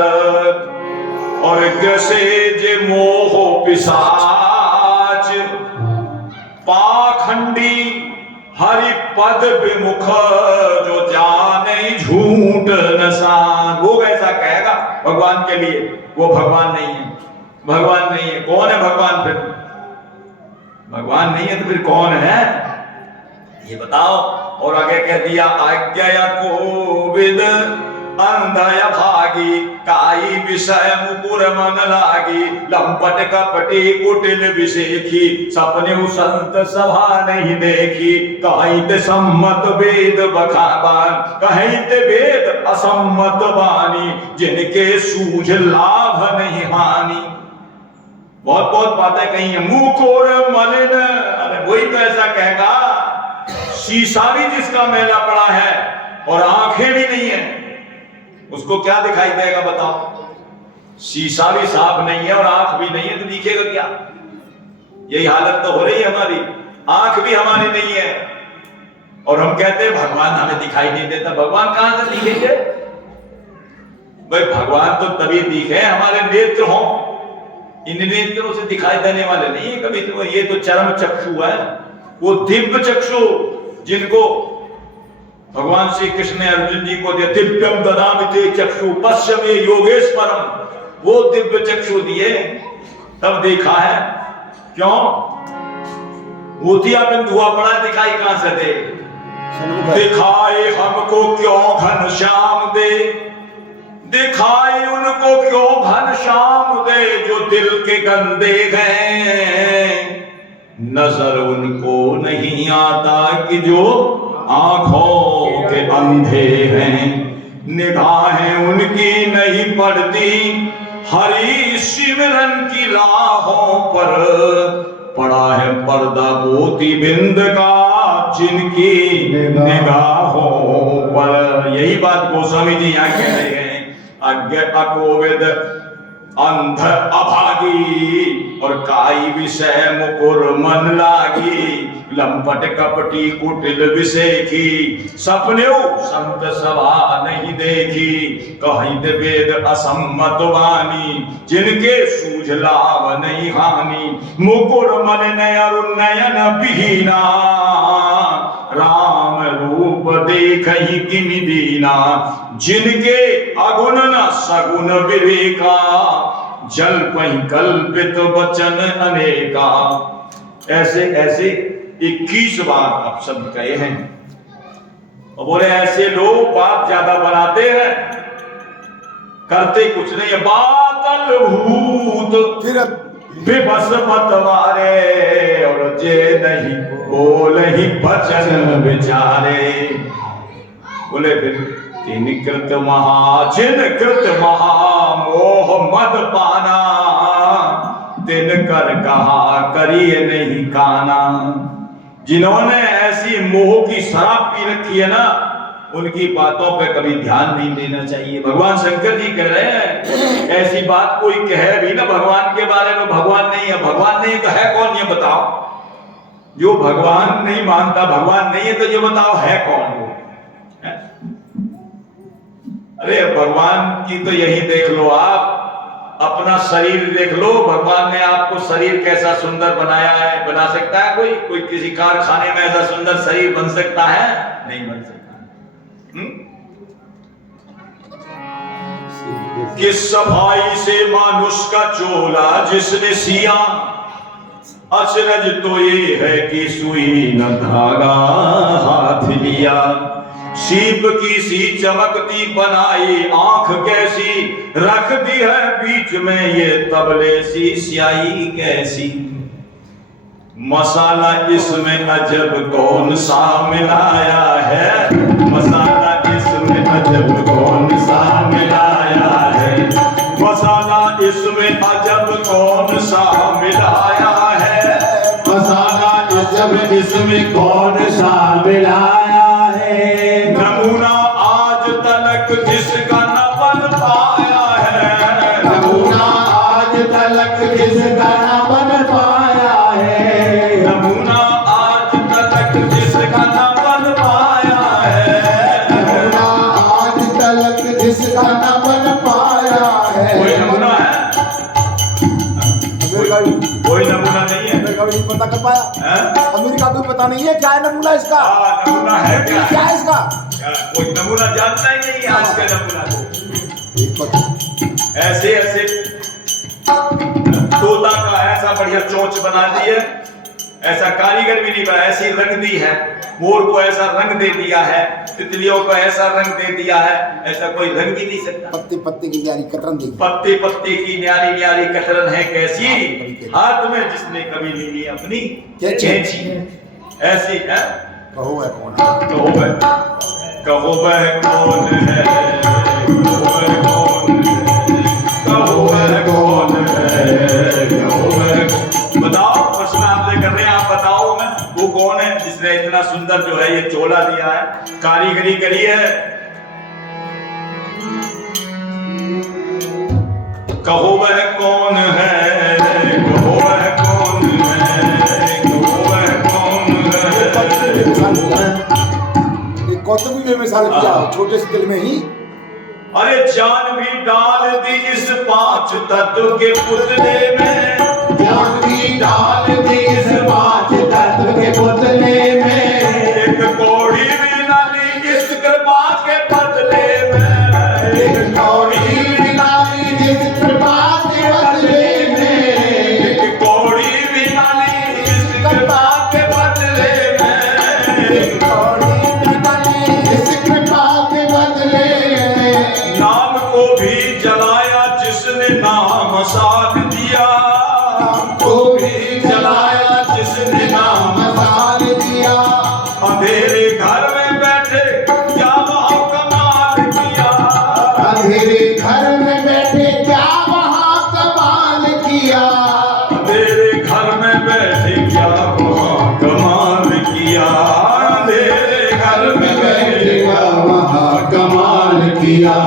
और ग्रसे जे मोह पिशाच, पाखंडी हरि पद विमुख, जो जाने झूठ नसान। वो ऐसा कहेगा भगवान के लिए, वो भगवान नहीं है। भगवान नहीं है, कौन है भगवान फिर? भगवान नहीं है तो फिर कौन है ये बताओ। और आगे कह दिया आज्ञा कोविद अंधय भागी, काई विषय मुकुर मन लागी, लंपट कपटी कुटिल विशेखी, सपने संत सभा नहीं देखी, कहीं ते सम्मत वेद बखाबान, कहीं ते वेद असम्मत बानी, जिनके सूझ लाभ नहीं हानि। बहुत बहुत बातें कही है। मुकुर मलिन, अरे वही तो ऐसा कहेगा, शीशा भी जिसका मैला पड़ा है और आंखें भी नहीं है, उसको क्या दिखाई देगा बताओ? शीशा भी साफ नहीं है और आंख भी नहीं है, तो दिखेगा क्या? यही हालत तो हो रही है हमारी, आंख भी हमारी नहीं है और हम कहते हैं भगवान हमें दिखाई नहीं देता। भगवान कहां से दिखेंगे भाई? भगवान तो तभी दिखे हमारे नेत्र हों, इन नेत्रों से दिखाई देने वाले नहीं है कभी। तो ये तो चरम चक्षु है, वो दिव्य चक्षु जिनको भगवान श्री कृष्ण ने अर्जुन जी को दिया, दिव्यम ददामि ते चक्षु पश्यमे योगेश्वरम, वो दिव्य चक्षु दिए तब देखा है। क्यों? मोतिया बिंदु हुआ पड़ा, दिखाई कहां से दे? दिखाए हमको क्यों घनश्याम दे, दिखाए उनको क्यों घनश्याम दे, जो दिल के गंदे हैं। नजर उनको नहीं आता कि जो आंखों के अंधे हैं। निगाहें उनकी नहीं पड़ती हरि सिमरन की राहों पर, पड़ा है पर्दा मोती बिंद का जिनकी निगाहों पर। यही बात गोस्वामी जी यहाँ कह रहे हैं। अज्ञ अकोविद अंध अभागी और काई विषय मुकुर मन लागी, लंपट कपटी कुटिल विषय की, सपने संत सभा नहीं देखी, कहीं वेद असम्मत वाणी, जिनके सूझ लाभ नहीं हानि। मुकुर मन नयन नयन बिहीना, राम रूप देखहि किमि दीना, जिनके अगुण न सगुण विवेका, जल पहि कल्पित वचन अनेका। ऐसे ऐसे 21 बार अपशब्द कहे हैं और बोले ऐसे लोग बात ज्यादा बनाते हैं, करते कुछ नहीं है। बातल भूत विभस मतवारे, और जे नहीं बोले ही वचन विचारे। बोले फिर तीन कृत महा, जिन कृत महा मोह मद पाना, दिन कर कहा करिए नहीं काना। जिन्होंने ऐसी मोह की शराब पी रखी है ना, उनकी बातों पे कभी ध्यान नहीं देना चाहिए। भगवान शंकर जी कह रहे हैं ऐसी बात कोई कहे भी ना भगवान के बारे में, भगवान नहीं है, भगवान नहीं तो है कौन ये बताओ? जो भगवान नहीं मानता भगवान नहीं है तो ये बताओ है कौन वो? अरे भगवान की तो यही देख लो, आप अपना शरीर देख लो। भगवान ने आपको शरीर कैसा सुंदर बनाया है। बना सकता है कोई किसी कारखाने में ऐसा सुंदर शरीर बन सकता है? नहीं बन सकता। किस सफाई से मानुष का चोला जिसने सिया, अचरज तो ये है कि सुई न धागा हाथ लिया। सीप की सी चमकती बनाई आंख कैसी, रख दी है बीच में ये तबले सी स्याही कैसी। मसाला इसमें अजब कौन सा मिलाया है, मसाला इसमें अजब कौन सा मिलाया है। मसाला इसमें अजब कौन सा मिलाया है, मसाला अजब इसमें कौन सा मिलाया है। नमूना आज तलक जिसका न बन पाया है, नमूना आज तलक जिसका न बन पाया है। नमूना आज तलक जिसका न बन पाया है। नमूना आज तलक जिसका न बन पाया है। कोई नमूना है? कोई नमूना नहीं है। नहीं पता कर पाया। अमेरिका को पता नहीं है क्या है नमूना इसका। नमूना है क्या है इसका? कोई नमूना जानता ही नहीं है आज का नमूना को। ऐसे ऐसे तोता का ऐसा बढ़िया चोंच बना दी है, ऐसा कारीगर भी नहीं बना, ऐसी रंग दी है। मोर को ऐसा रंग दे दिया है, तितलियों को ऐसा रंग दे दिया है, ऐसा कोई रंग ही नहीं सकता। पत्ते पत्ते की न्यारी कतरन देखी, पत्ते पत्ते की न्यारी न्यारी कतरन है कैसी, हाथ में जिसने कभी ली ली अपनी कैंची। ऐसी है। कहो है कौन? कहो वह कौन है, कहो वह कौन है, कहो वह। बताओ, प्रश्न आपसे कर रहे हैं, आप बताओ मैं वो कौन है जिसने इतना सुंदर जो है ये चोला दिया है, कारीगरी करी है। कहो वह कौन है, कहो वह कौन है, कहो वह कौन है। कौतुक में मिसाल किया छोटे से दिल में ही। अरे जान भी डाल दी इस 5 तत्व के पुतले में, जान भी डाल दी इस 5 तत्व के पुतले में, एक कौड़ी भी न ली इस कृपा के बदले में, एक कौड़ी भी न ली इस कृपा के बदले में, एक कौड़ी भी न ली इस कृपा के बदले में, एक कौड़ी भी न ली इस कृपा के बदले में। नाम को भी जलाया जिसने नाम साथ दिया, को भी जलाया जिसने नाम साल दिया, अंधेरे घर में बैठे क्या वहाँ कमाल किया, अंधेरे घर में बैठे क्या वहाँ कमाल किया, अंधेरे घर में बैठे क्या वहाँ कमाल किया, अंधेरे घर में बैठे क्या वहाँ कमाल किया।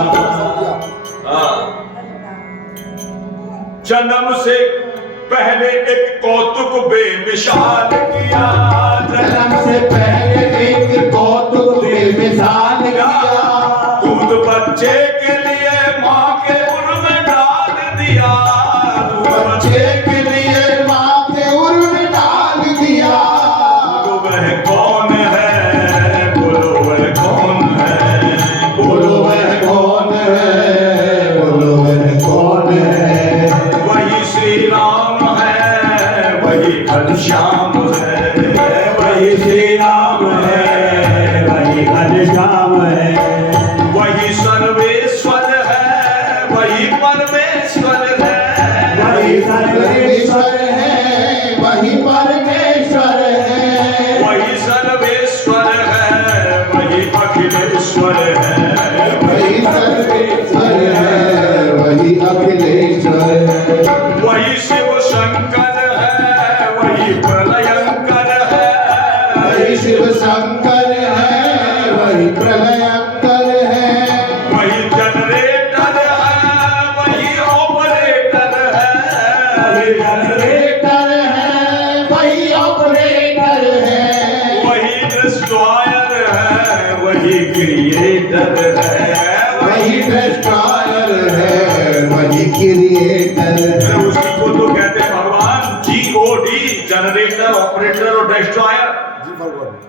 जन्म से पहले एक कौतुक बेमिसाल किया, जन्म से पहले एक कौतुक बेमिसाल किया, दूध बच्चे के लिए माँ के उर में डाल दिया, बच्चे के लिए माँ के उर में डाल दिया। बोलो वह कौन है, बोलो वह कौन है, बोलो वह कौन है, बोलो वह कौन है। वही श्री राम है, वही घनश्याम है, वही श्री राम है, वही घनश्याम है, वही सर्वेश्वर है, वही परमेश्वर है, वही सर्वेश्वर है, वही परमेश्वर है, वही सर्वेश्वर है, वही अखिलेश्वर है, वही सर्वेश्वर है, वही अखिलेश्वर है, वही शिव शंकर है, वही प्रलयंकर है, वही शिव शंकर है, वही प्रलयंकर है, वही जनरेटर है, वही ऑपरेटर है, वही जनरेटर है, वही ऑपरेटर है, वही डिस्ट्रॉयर है, वही क्रिएटर है, वही डिस्ट्रॉयर है, वही क्रिएटर है। उसी को तो कहते हैं भगवान GOD, जनरेटर, ऑपरेटर और डिस्ट्रॉयर।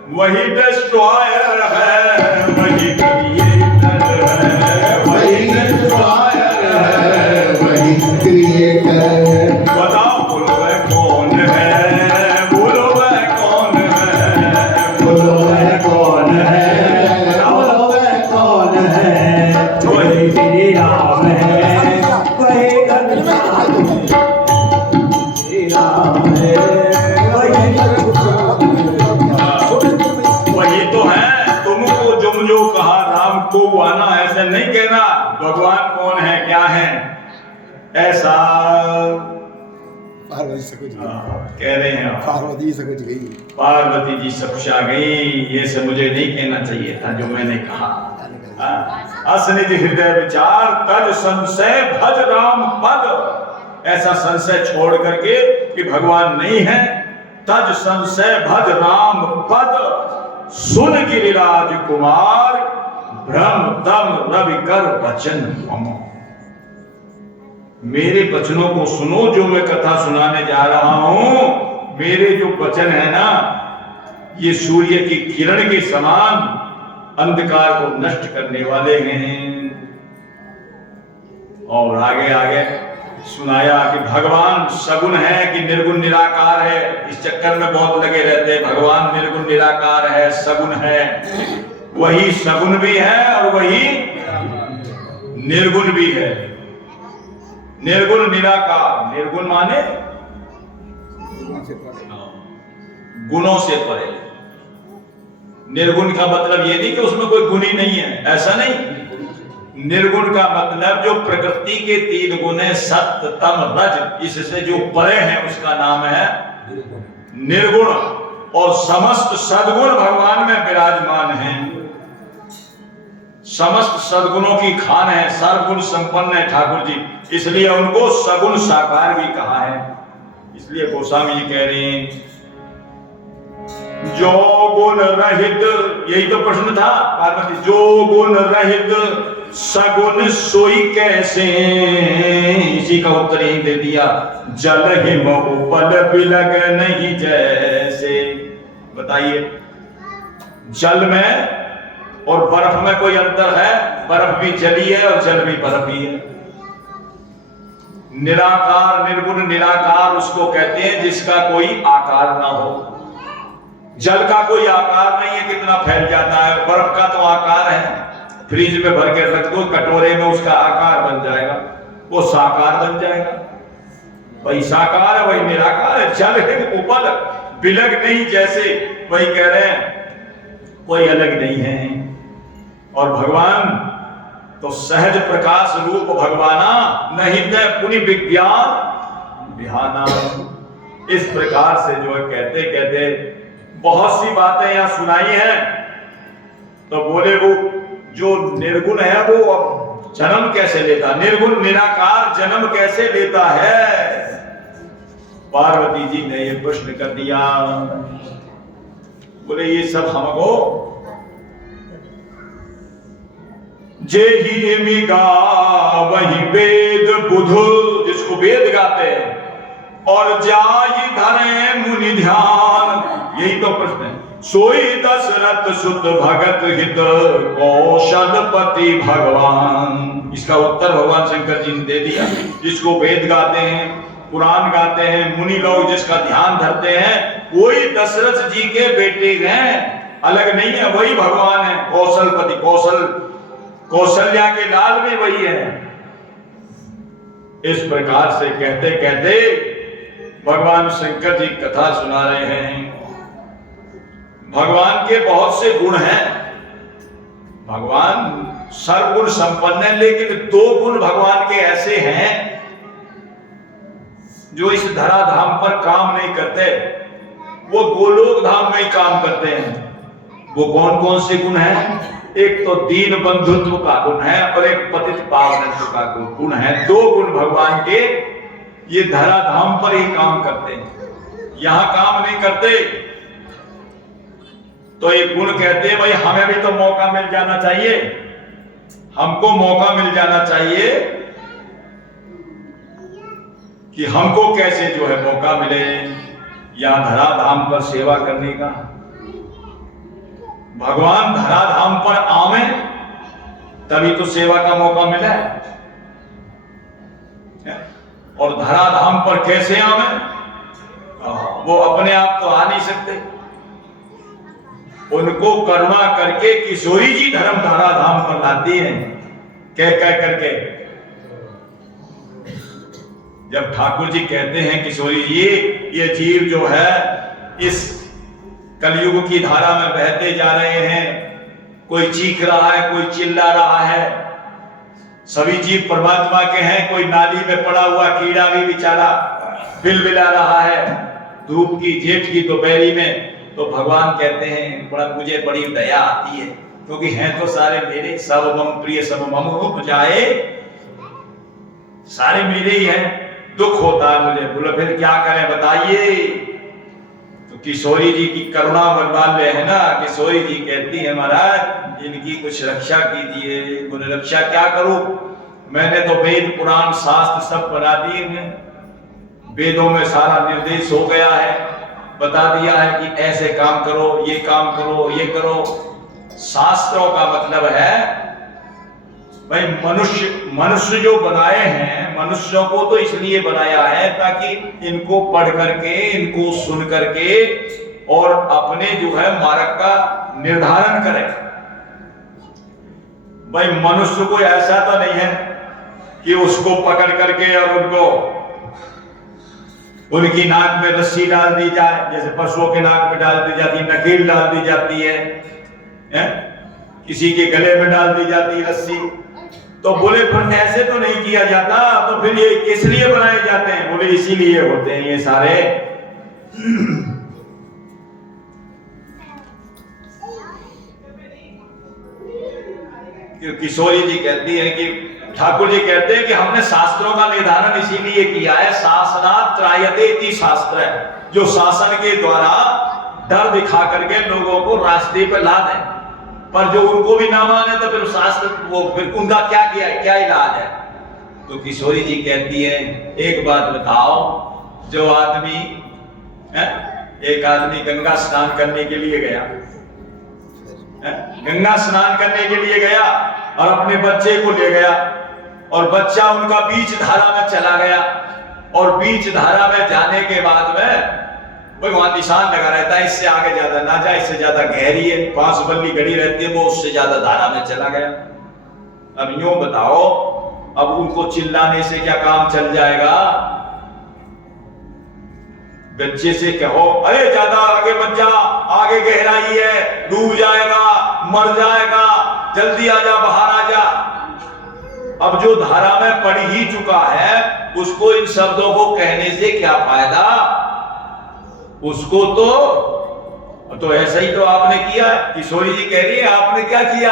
वही डिस्ट्रॉयर है, वही क्रिएटर है, वही डिस्ट्रॉयर है, वही क्रिएटर है। बताओ बोलो वह कौन है, बोलो वह कौन है, बोलो वह कौन है, बोलो वह कौन है, वही श्री राम है, वही घनश्याम है, श्री राम है, वही तो है। तुमको जो कहा राम को आना, ऐसा नहीं कहना भगवान कौन है क्या है, ऐसा पार्वती से कुछ कह रहे हैं आप। पार्वती से कुछ गई। पार्वती जी सबसे आ गई, ये सब मुझे नहीं कहना चाहिए था जो मैंने कहा। असनिज हृदय विचार तज संशय भज राम पद, ऐसा संशय छोड़ करके कि भगवान नहीं है, तज संशय भज राम पद, सुन गिरिराज कुमार ब्रह्म तम रवि कर वचन मम। मेरे वचनों को सुनो, जो मैं कथा सुनाने जा रहा हूं। मेरे जो वचन है ना, ये सूर्य की किरण के समान अंधकार को नष्ट करने वाले हैं। और आगे आगे सुनाया कि भगवान सगुण है कि निर्गुण निराकार है। इस चक्कर में बहुत लगे रहते हैं, भगवान निर्गुण निराकार है, सगुण है। वही सगुण भी है और वही निर्गुण भी है। निर्गुण निराकार, निर्गुण माने गुणों से परे। निर्गुण का मतलब ये नहीं कि उसमें कोई गुण ही नहीं है, ऐसा नहीं। निर्गुण का मतलब जो प्रकृति के 3 गुण है, सत्य तम रज, इससे जो परे है उसका नाम है निर्गुण। और समस्त सद्गुण भगवान में विराजमान हैं। समस्त सद्गुणों की खान है, सर्वगुण संपन्न है ठाकुर जी, इसलिए उनको सगुण साकार भी कहा है। इसलिए गोस्वामी जी कह रहे हैं जो गुण रहित, यही तो प्रश्न था पार्वती, जो गुण रहित सगुण सोई कैसे, इसी का उत्तर ही दे दिया, जल हिम उपल बिलग नहीं जैसे। बताइए जल में और बर्फ में कोई अंतर है? बर्फ भी जली है और जल भी बर्फ ही है। निराकार निर्गुण निराकार उसको कहते हैं जिसका कोई आकार ना हो। जल का कोई आकार नहीं है, कितना फैल जाता है। बर्फ का तो आकार है, फ्रिज में भर के रख दो कटोरे में, उसका आकार बन जाएगा, वो साकार बन जाएगा। वही साकार है, वही निराकार है। जल है उपल बिलग नहीं जैसे, वही कह रहे हैं कोई अलग नहीं है। और भगवान तो सहज प्रकाश रूप भगवाना, नहीं तो पुनि विज्ञान बिहाना। इस प्रकार से जो है कहते कहते बहुत सी बातें यहां सुनाई हैं। तो बोले वो जो निर्गुण है वो अब जन्म कैसे लेता, निर्गुण निराकार जन्म कैसे लेता है? पार्वती जी ने ये प्रश्न कर दिया। बोले ये सब हमको जे ही मिगा वही वेद बुध, जिसको वेद गाते हैं, और जाई धरे मुनि ध्यान, यही तो प्रश्न है। सोई दशरथ सुत भगत हित कौशलपति भगवान, इसका उत्तर भगवान शंकर जी ने दे दिया। जिसको वेद गाते हैं, पुराण गाते हैं, मुनि लोग जिसका ध्यान धरते हैं, वही दशरथ जी के बेटे हैं, अलग नहीं है, वही भगवान है। कौशलपति, कौशल्या के लाल भी वही है। इस प्रकार से कहते कहते भगवान शंकर जी कथा सुना रहे हैं। भगवान के बहुत से गुण हैं, भगवान सर्वगुण संपन्न है, लेकिन दो गुण भगवान के ऐसे हैं जो इस धराधाम पर काम नहीं करते, वो गोलोक धाम में ही काम करते हैं। वो कौन कौन से गुण हैं? एक तो दीन बंधुत्व का गुण है और एक पतित पावनत्व का गुण है। दो गुण भगवान के ये धराधाम पर ही काम करते हैं, यहां काम नहीं करते। तो एक गुण कहते हैं भाई हमें भी तो मौका मिल जाना चाहिए, हमको मौका मिल जाना चाहिए कि हमको कैसे जो है मौका मिले यहां धराधाम पर सेवा करने का। भगवान धराधाम पर आवे तभी तो सेवा का मौका मिला है। और धराधाम पर कैसे आवे? वो अपने आप तो आ नहीं सकते, उनको करुणा करके किशोरी जी धर्म धराधाम पर लाती हैं, कह कह करके। जब ठाकुर जी कहते हैं किशोरी जी ये जीव जो है इस कलयुग की धारा में बहते जा रहे हैं, कोई चीख रहा है, कोई चिल्ला रहा है, सभी जीव परमात्मा के हैं। कोई नाली में पड़ा हुआ कीड़ा भी बेचारा बिलबिला रहा है, धूप की जेठ की दोपहरी में। तो भगवान कहते हैं बड़ा मुझे बड़ी दया आती है, क्योंकि हैं तो सारे मेरे, सब मम प्रिय सब मम हो जाए, सारे मेरे ही हैं। दुख होता है मुझे, बोले फिर क्या करें बताइए? तो किशोरी जी की करुणा बरबाले है ना। किशोरी जी कहती है महाराज इनकी कुछ रक्षा कीजिए। बोले रक्षा क्या करूं? मैंने तो वेद पुराण शास्त्र सब बना दिए हैं, वेदों में सारा निर्देश हो गया है, बता दिया है कि ऐसे काम करो, ये काम करो, ये करो। शास्त्रों का मतलब है भाई मनुष्य जो बनाए हैं, मनुष्यों को तो इसलिए बनाया है ताकि इनको पढ़ करके, इनको सुन करके और अपने जो है मार्ग का निर्धारण करें। भाई मनुष्य कोई ऐसा तो नहीं है कि उसको पकड़ करके और उनकी नाक में रस्सी डाल दी जाए, जैसे पशुओं के नाक में डाल दी जाती है, नकील डाल दी जाती है? किसी के गले में डाल दी जाती है रस्सी। तो बोले फिर ऐसे तो नहीं किया जाता, तो फिर ये किस लिए बनाए जाते हैं? बोले इसीलिए होते हैं ये सारे किशोरी जी कहती है कि ठाकुर जी कहते हैं कि हमने शास्त्रों का निर्धारण इसीलिए किया है, शासनात् त्रायते इति शास्त्र है, जो शासन के द्वारा डर दिखा करके लोगों को रास्ते पे ला दें। पर जो उनको भी ना माने तो फिर शास्त्र वो फिर उनका क्या किया, क्या इलाज है? तो किशोरी जी कहती है एक बात बताओ, जो आदमी एक आदमी गंगा स्नान करने के लिए गया, गंगा स्नान करने के लिए गया और अपने बच्चे को ले गया और बच्चा उनका बीच धारा में चला गया और बीच धारा में जाने के बाद में वहां निशान लगा रहता है, इससे आगे ज्यादा ना जाए, इससे ज्यादा गहरी है, बांस बल्ली गड़ी रहती है, वो उससे ज्यादा धारा में चला गया। अब यूं बताओ, अब उनको चिल्लाने से क्या काम चल जाएगा? बच्चे से कहो अरे ज्यादा आगे मत जा, आगे गहराई है, डूब जाएगा, मर जाएगा, जल्दी आ जा, बाहर आ जा। अब जो धारा में पड़ ही चुका है उसको इन शब्दों को कहने से क्या फायदा? उसको तो ऐसा ही तो आपने किया है। किशोरी जी कह रही है आपने क्या किया?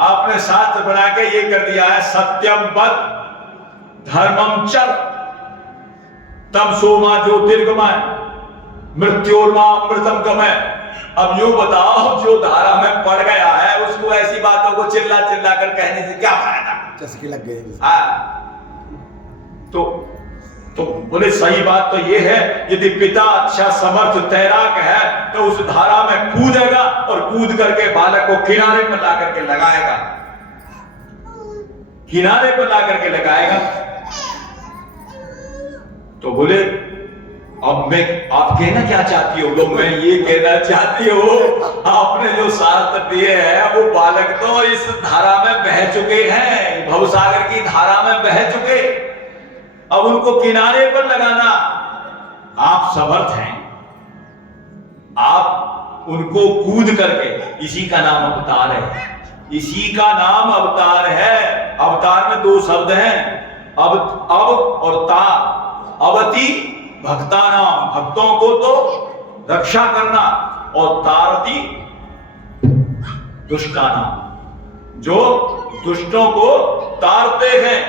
आपने शास्त्र बना के ये कर दिया है, सत्यम वद धर्मम चर तमसोमा ज्योतिर्गमय मृत्योर्मा अमृतम गमय। अब यूं बताओ, जो धारा में पड़ गया है उसको ऐसी बातों को चिल्ला चिल्ला कर कहने से क्या फायदा? चस्के लग गए। तो बोले सही बात तो ये है, यदि पिता अच्छा समर्थ तैराक है तो उस धारा में कूदेगा और कूद करके बालक को किनारे पर ला करके लगाएगा, किनारे पर ला करके लगाएगा। तो बोले अब मैं, आप कहना क्या चाहती हो? लोग मैं ये कहना चाहती हूँ, आपने जो शास्त्र दिए हैं वो बालक तो इस धारा में बह चुके हैं, भवसागर की धारा में बह चुके, अब उनको किनारे पर लगाना। आप समर्थ हैं, आप उनको कूद करके, इसी का नाम अवतार है, इसी का नाम अवतार है। अवतार में दो शब्द हैं, अब और ता। अवति भक्तानाम, भक्तों को तो रक्षा करना, और तारति दुष्टानाम, जो दुष्टों को तारते हैं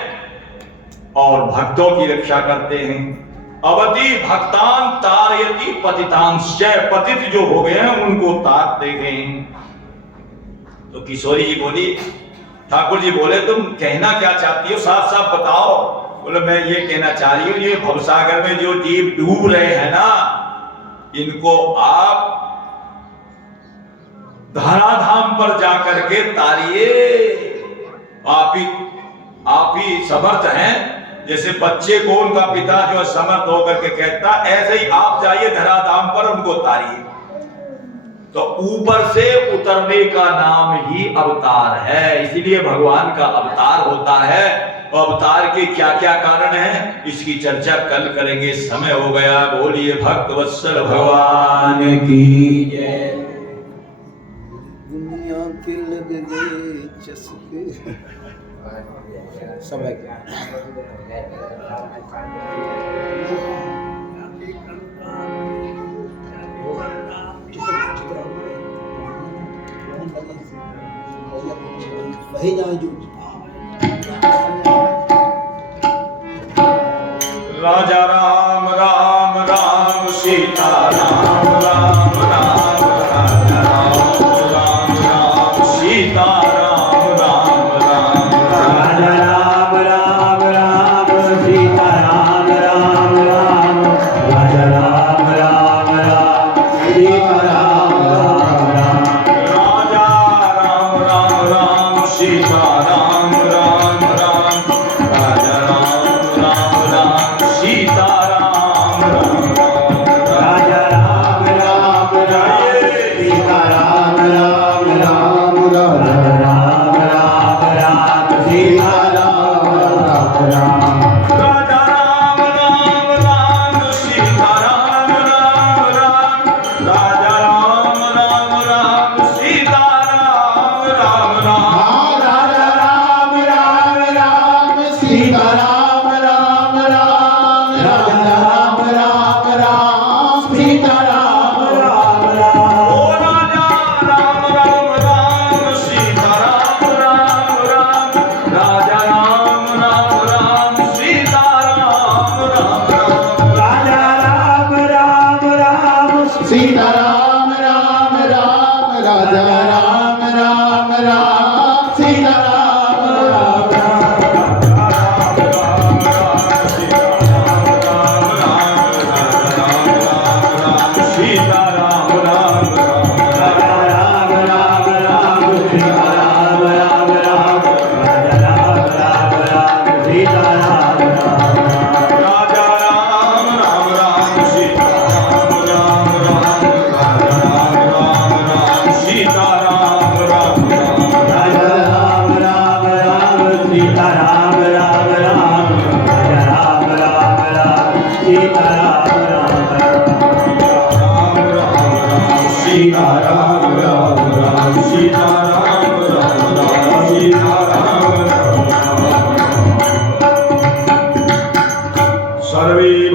और भक्तों की रक्षा करते हैं। अवति भक्तान तारयति पतितांश्च, पतित जो हो गए हैं उनको तारते हैं। तो किशोरी जी बोली, ठाकुर जी बोले तुम कहना क्या चाहती हो, साफ साफ बताओ। बोले मैं ये कहना चाह रही हूँ, ये भवसागर में जो जीव डूब रहे हैं ना, इनको आप धराधाम पर जाकर के तारिए। आप ही समर्थ हैं, जैसे बच्चे को उनका पिता जो समर्थ होकर के कहता, ऐसे ही आप जाइए धराधाम पर, उनको तारिए। तो ऊपर से उतरने का नाम ही अवतार है, इसीलिए भगवान का अवतार होता है। अवतार के क्या क्या कारण हैं इसकी चर्चा कल करेंगे, समय हो गया। बोलिए भक्त वत्सल भगवान की जय। दुनिया के लग गए चस्के समय के। वही जाए जो राजा राम राम राम सीता राम राम राम राजा राम राम राम सीता राम राम राम राजा राम राम राम सीता राम राम राम राजा राम राम राम सीता राम राम राम राजा राम राम राम सीता राम राम राम राजा राम राम राम सीता राम राम राम राजा राम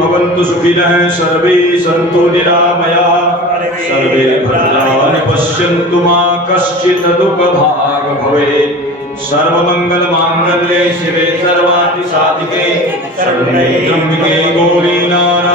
भवन्तु सुखिनः सर्वे सन्तु निरामयाः सर्वे भद्राणि पश्यन्तु मा कश्चित् दुःखभाग् भवेत् सर्वमङ्गलमाङ्गल्ये शिवे सर्वार्थ साधिके शरण्ये त्र्यम्बके गौरी नारायणी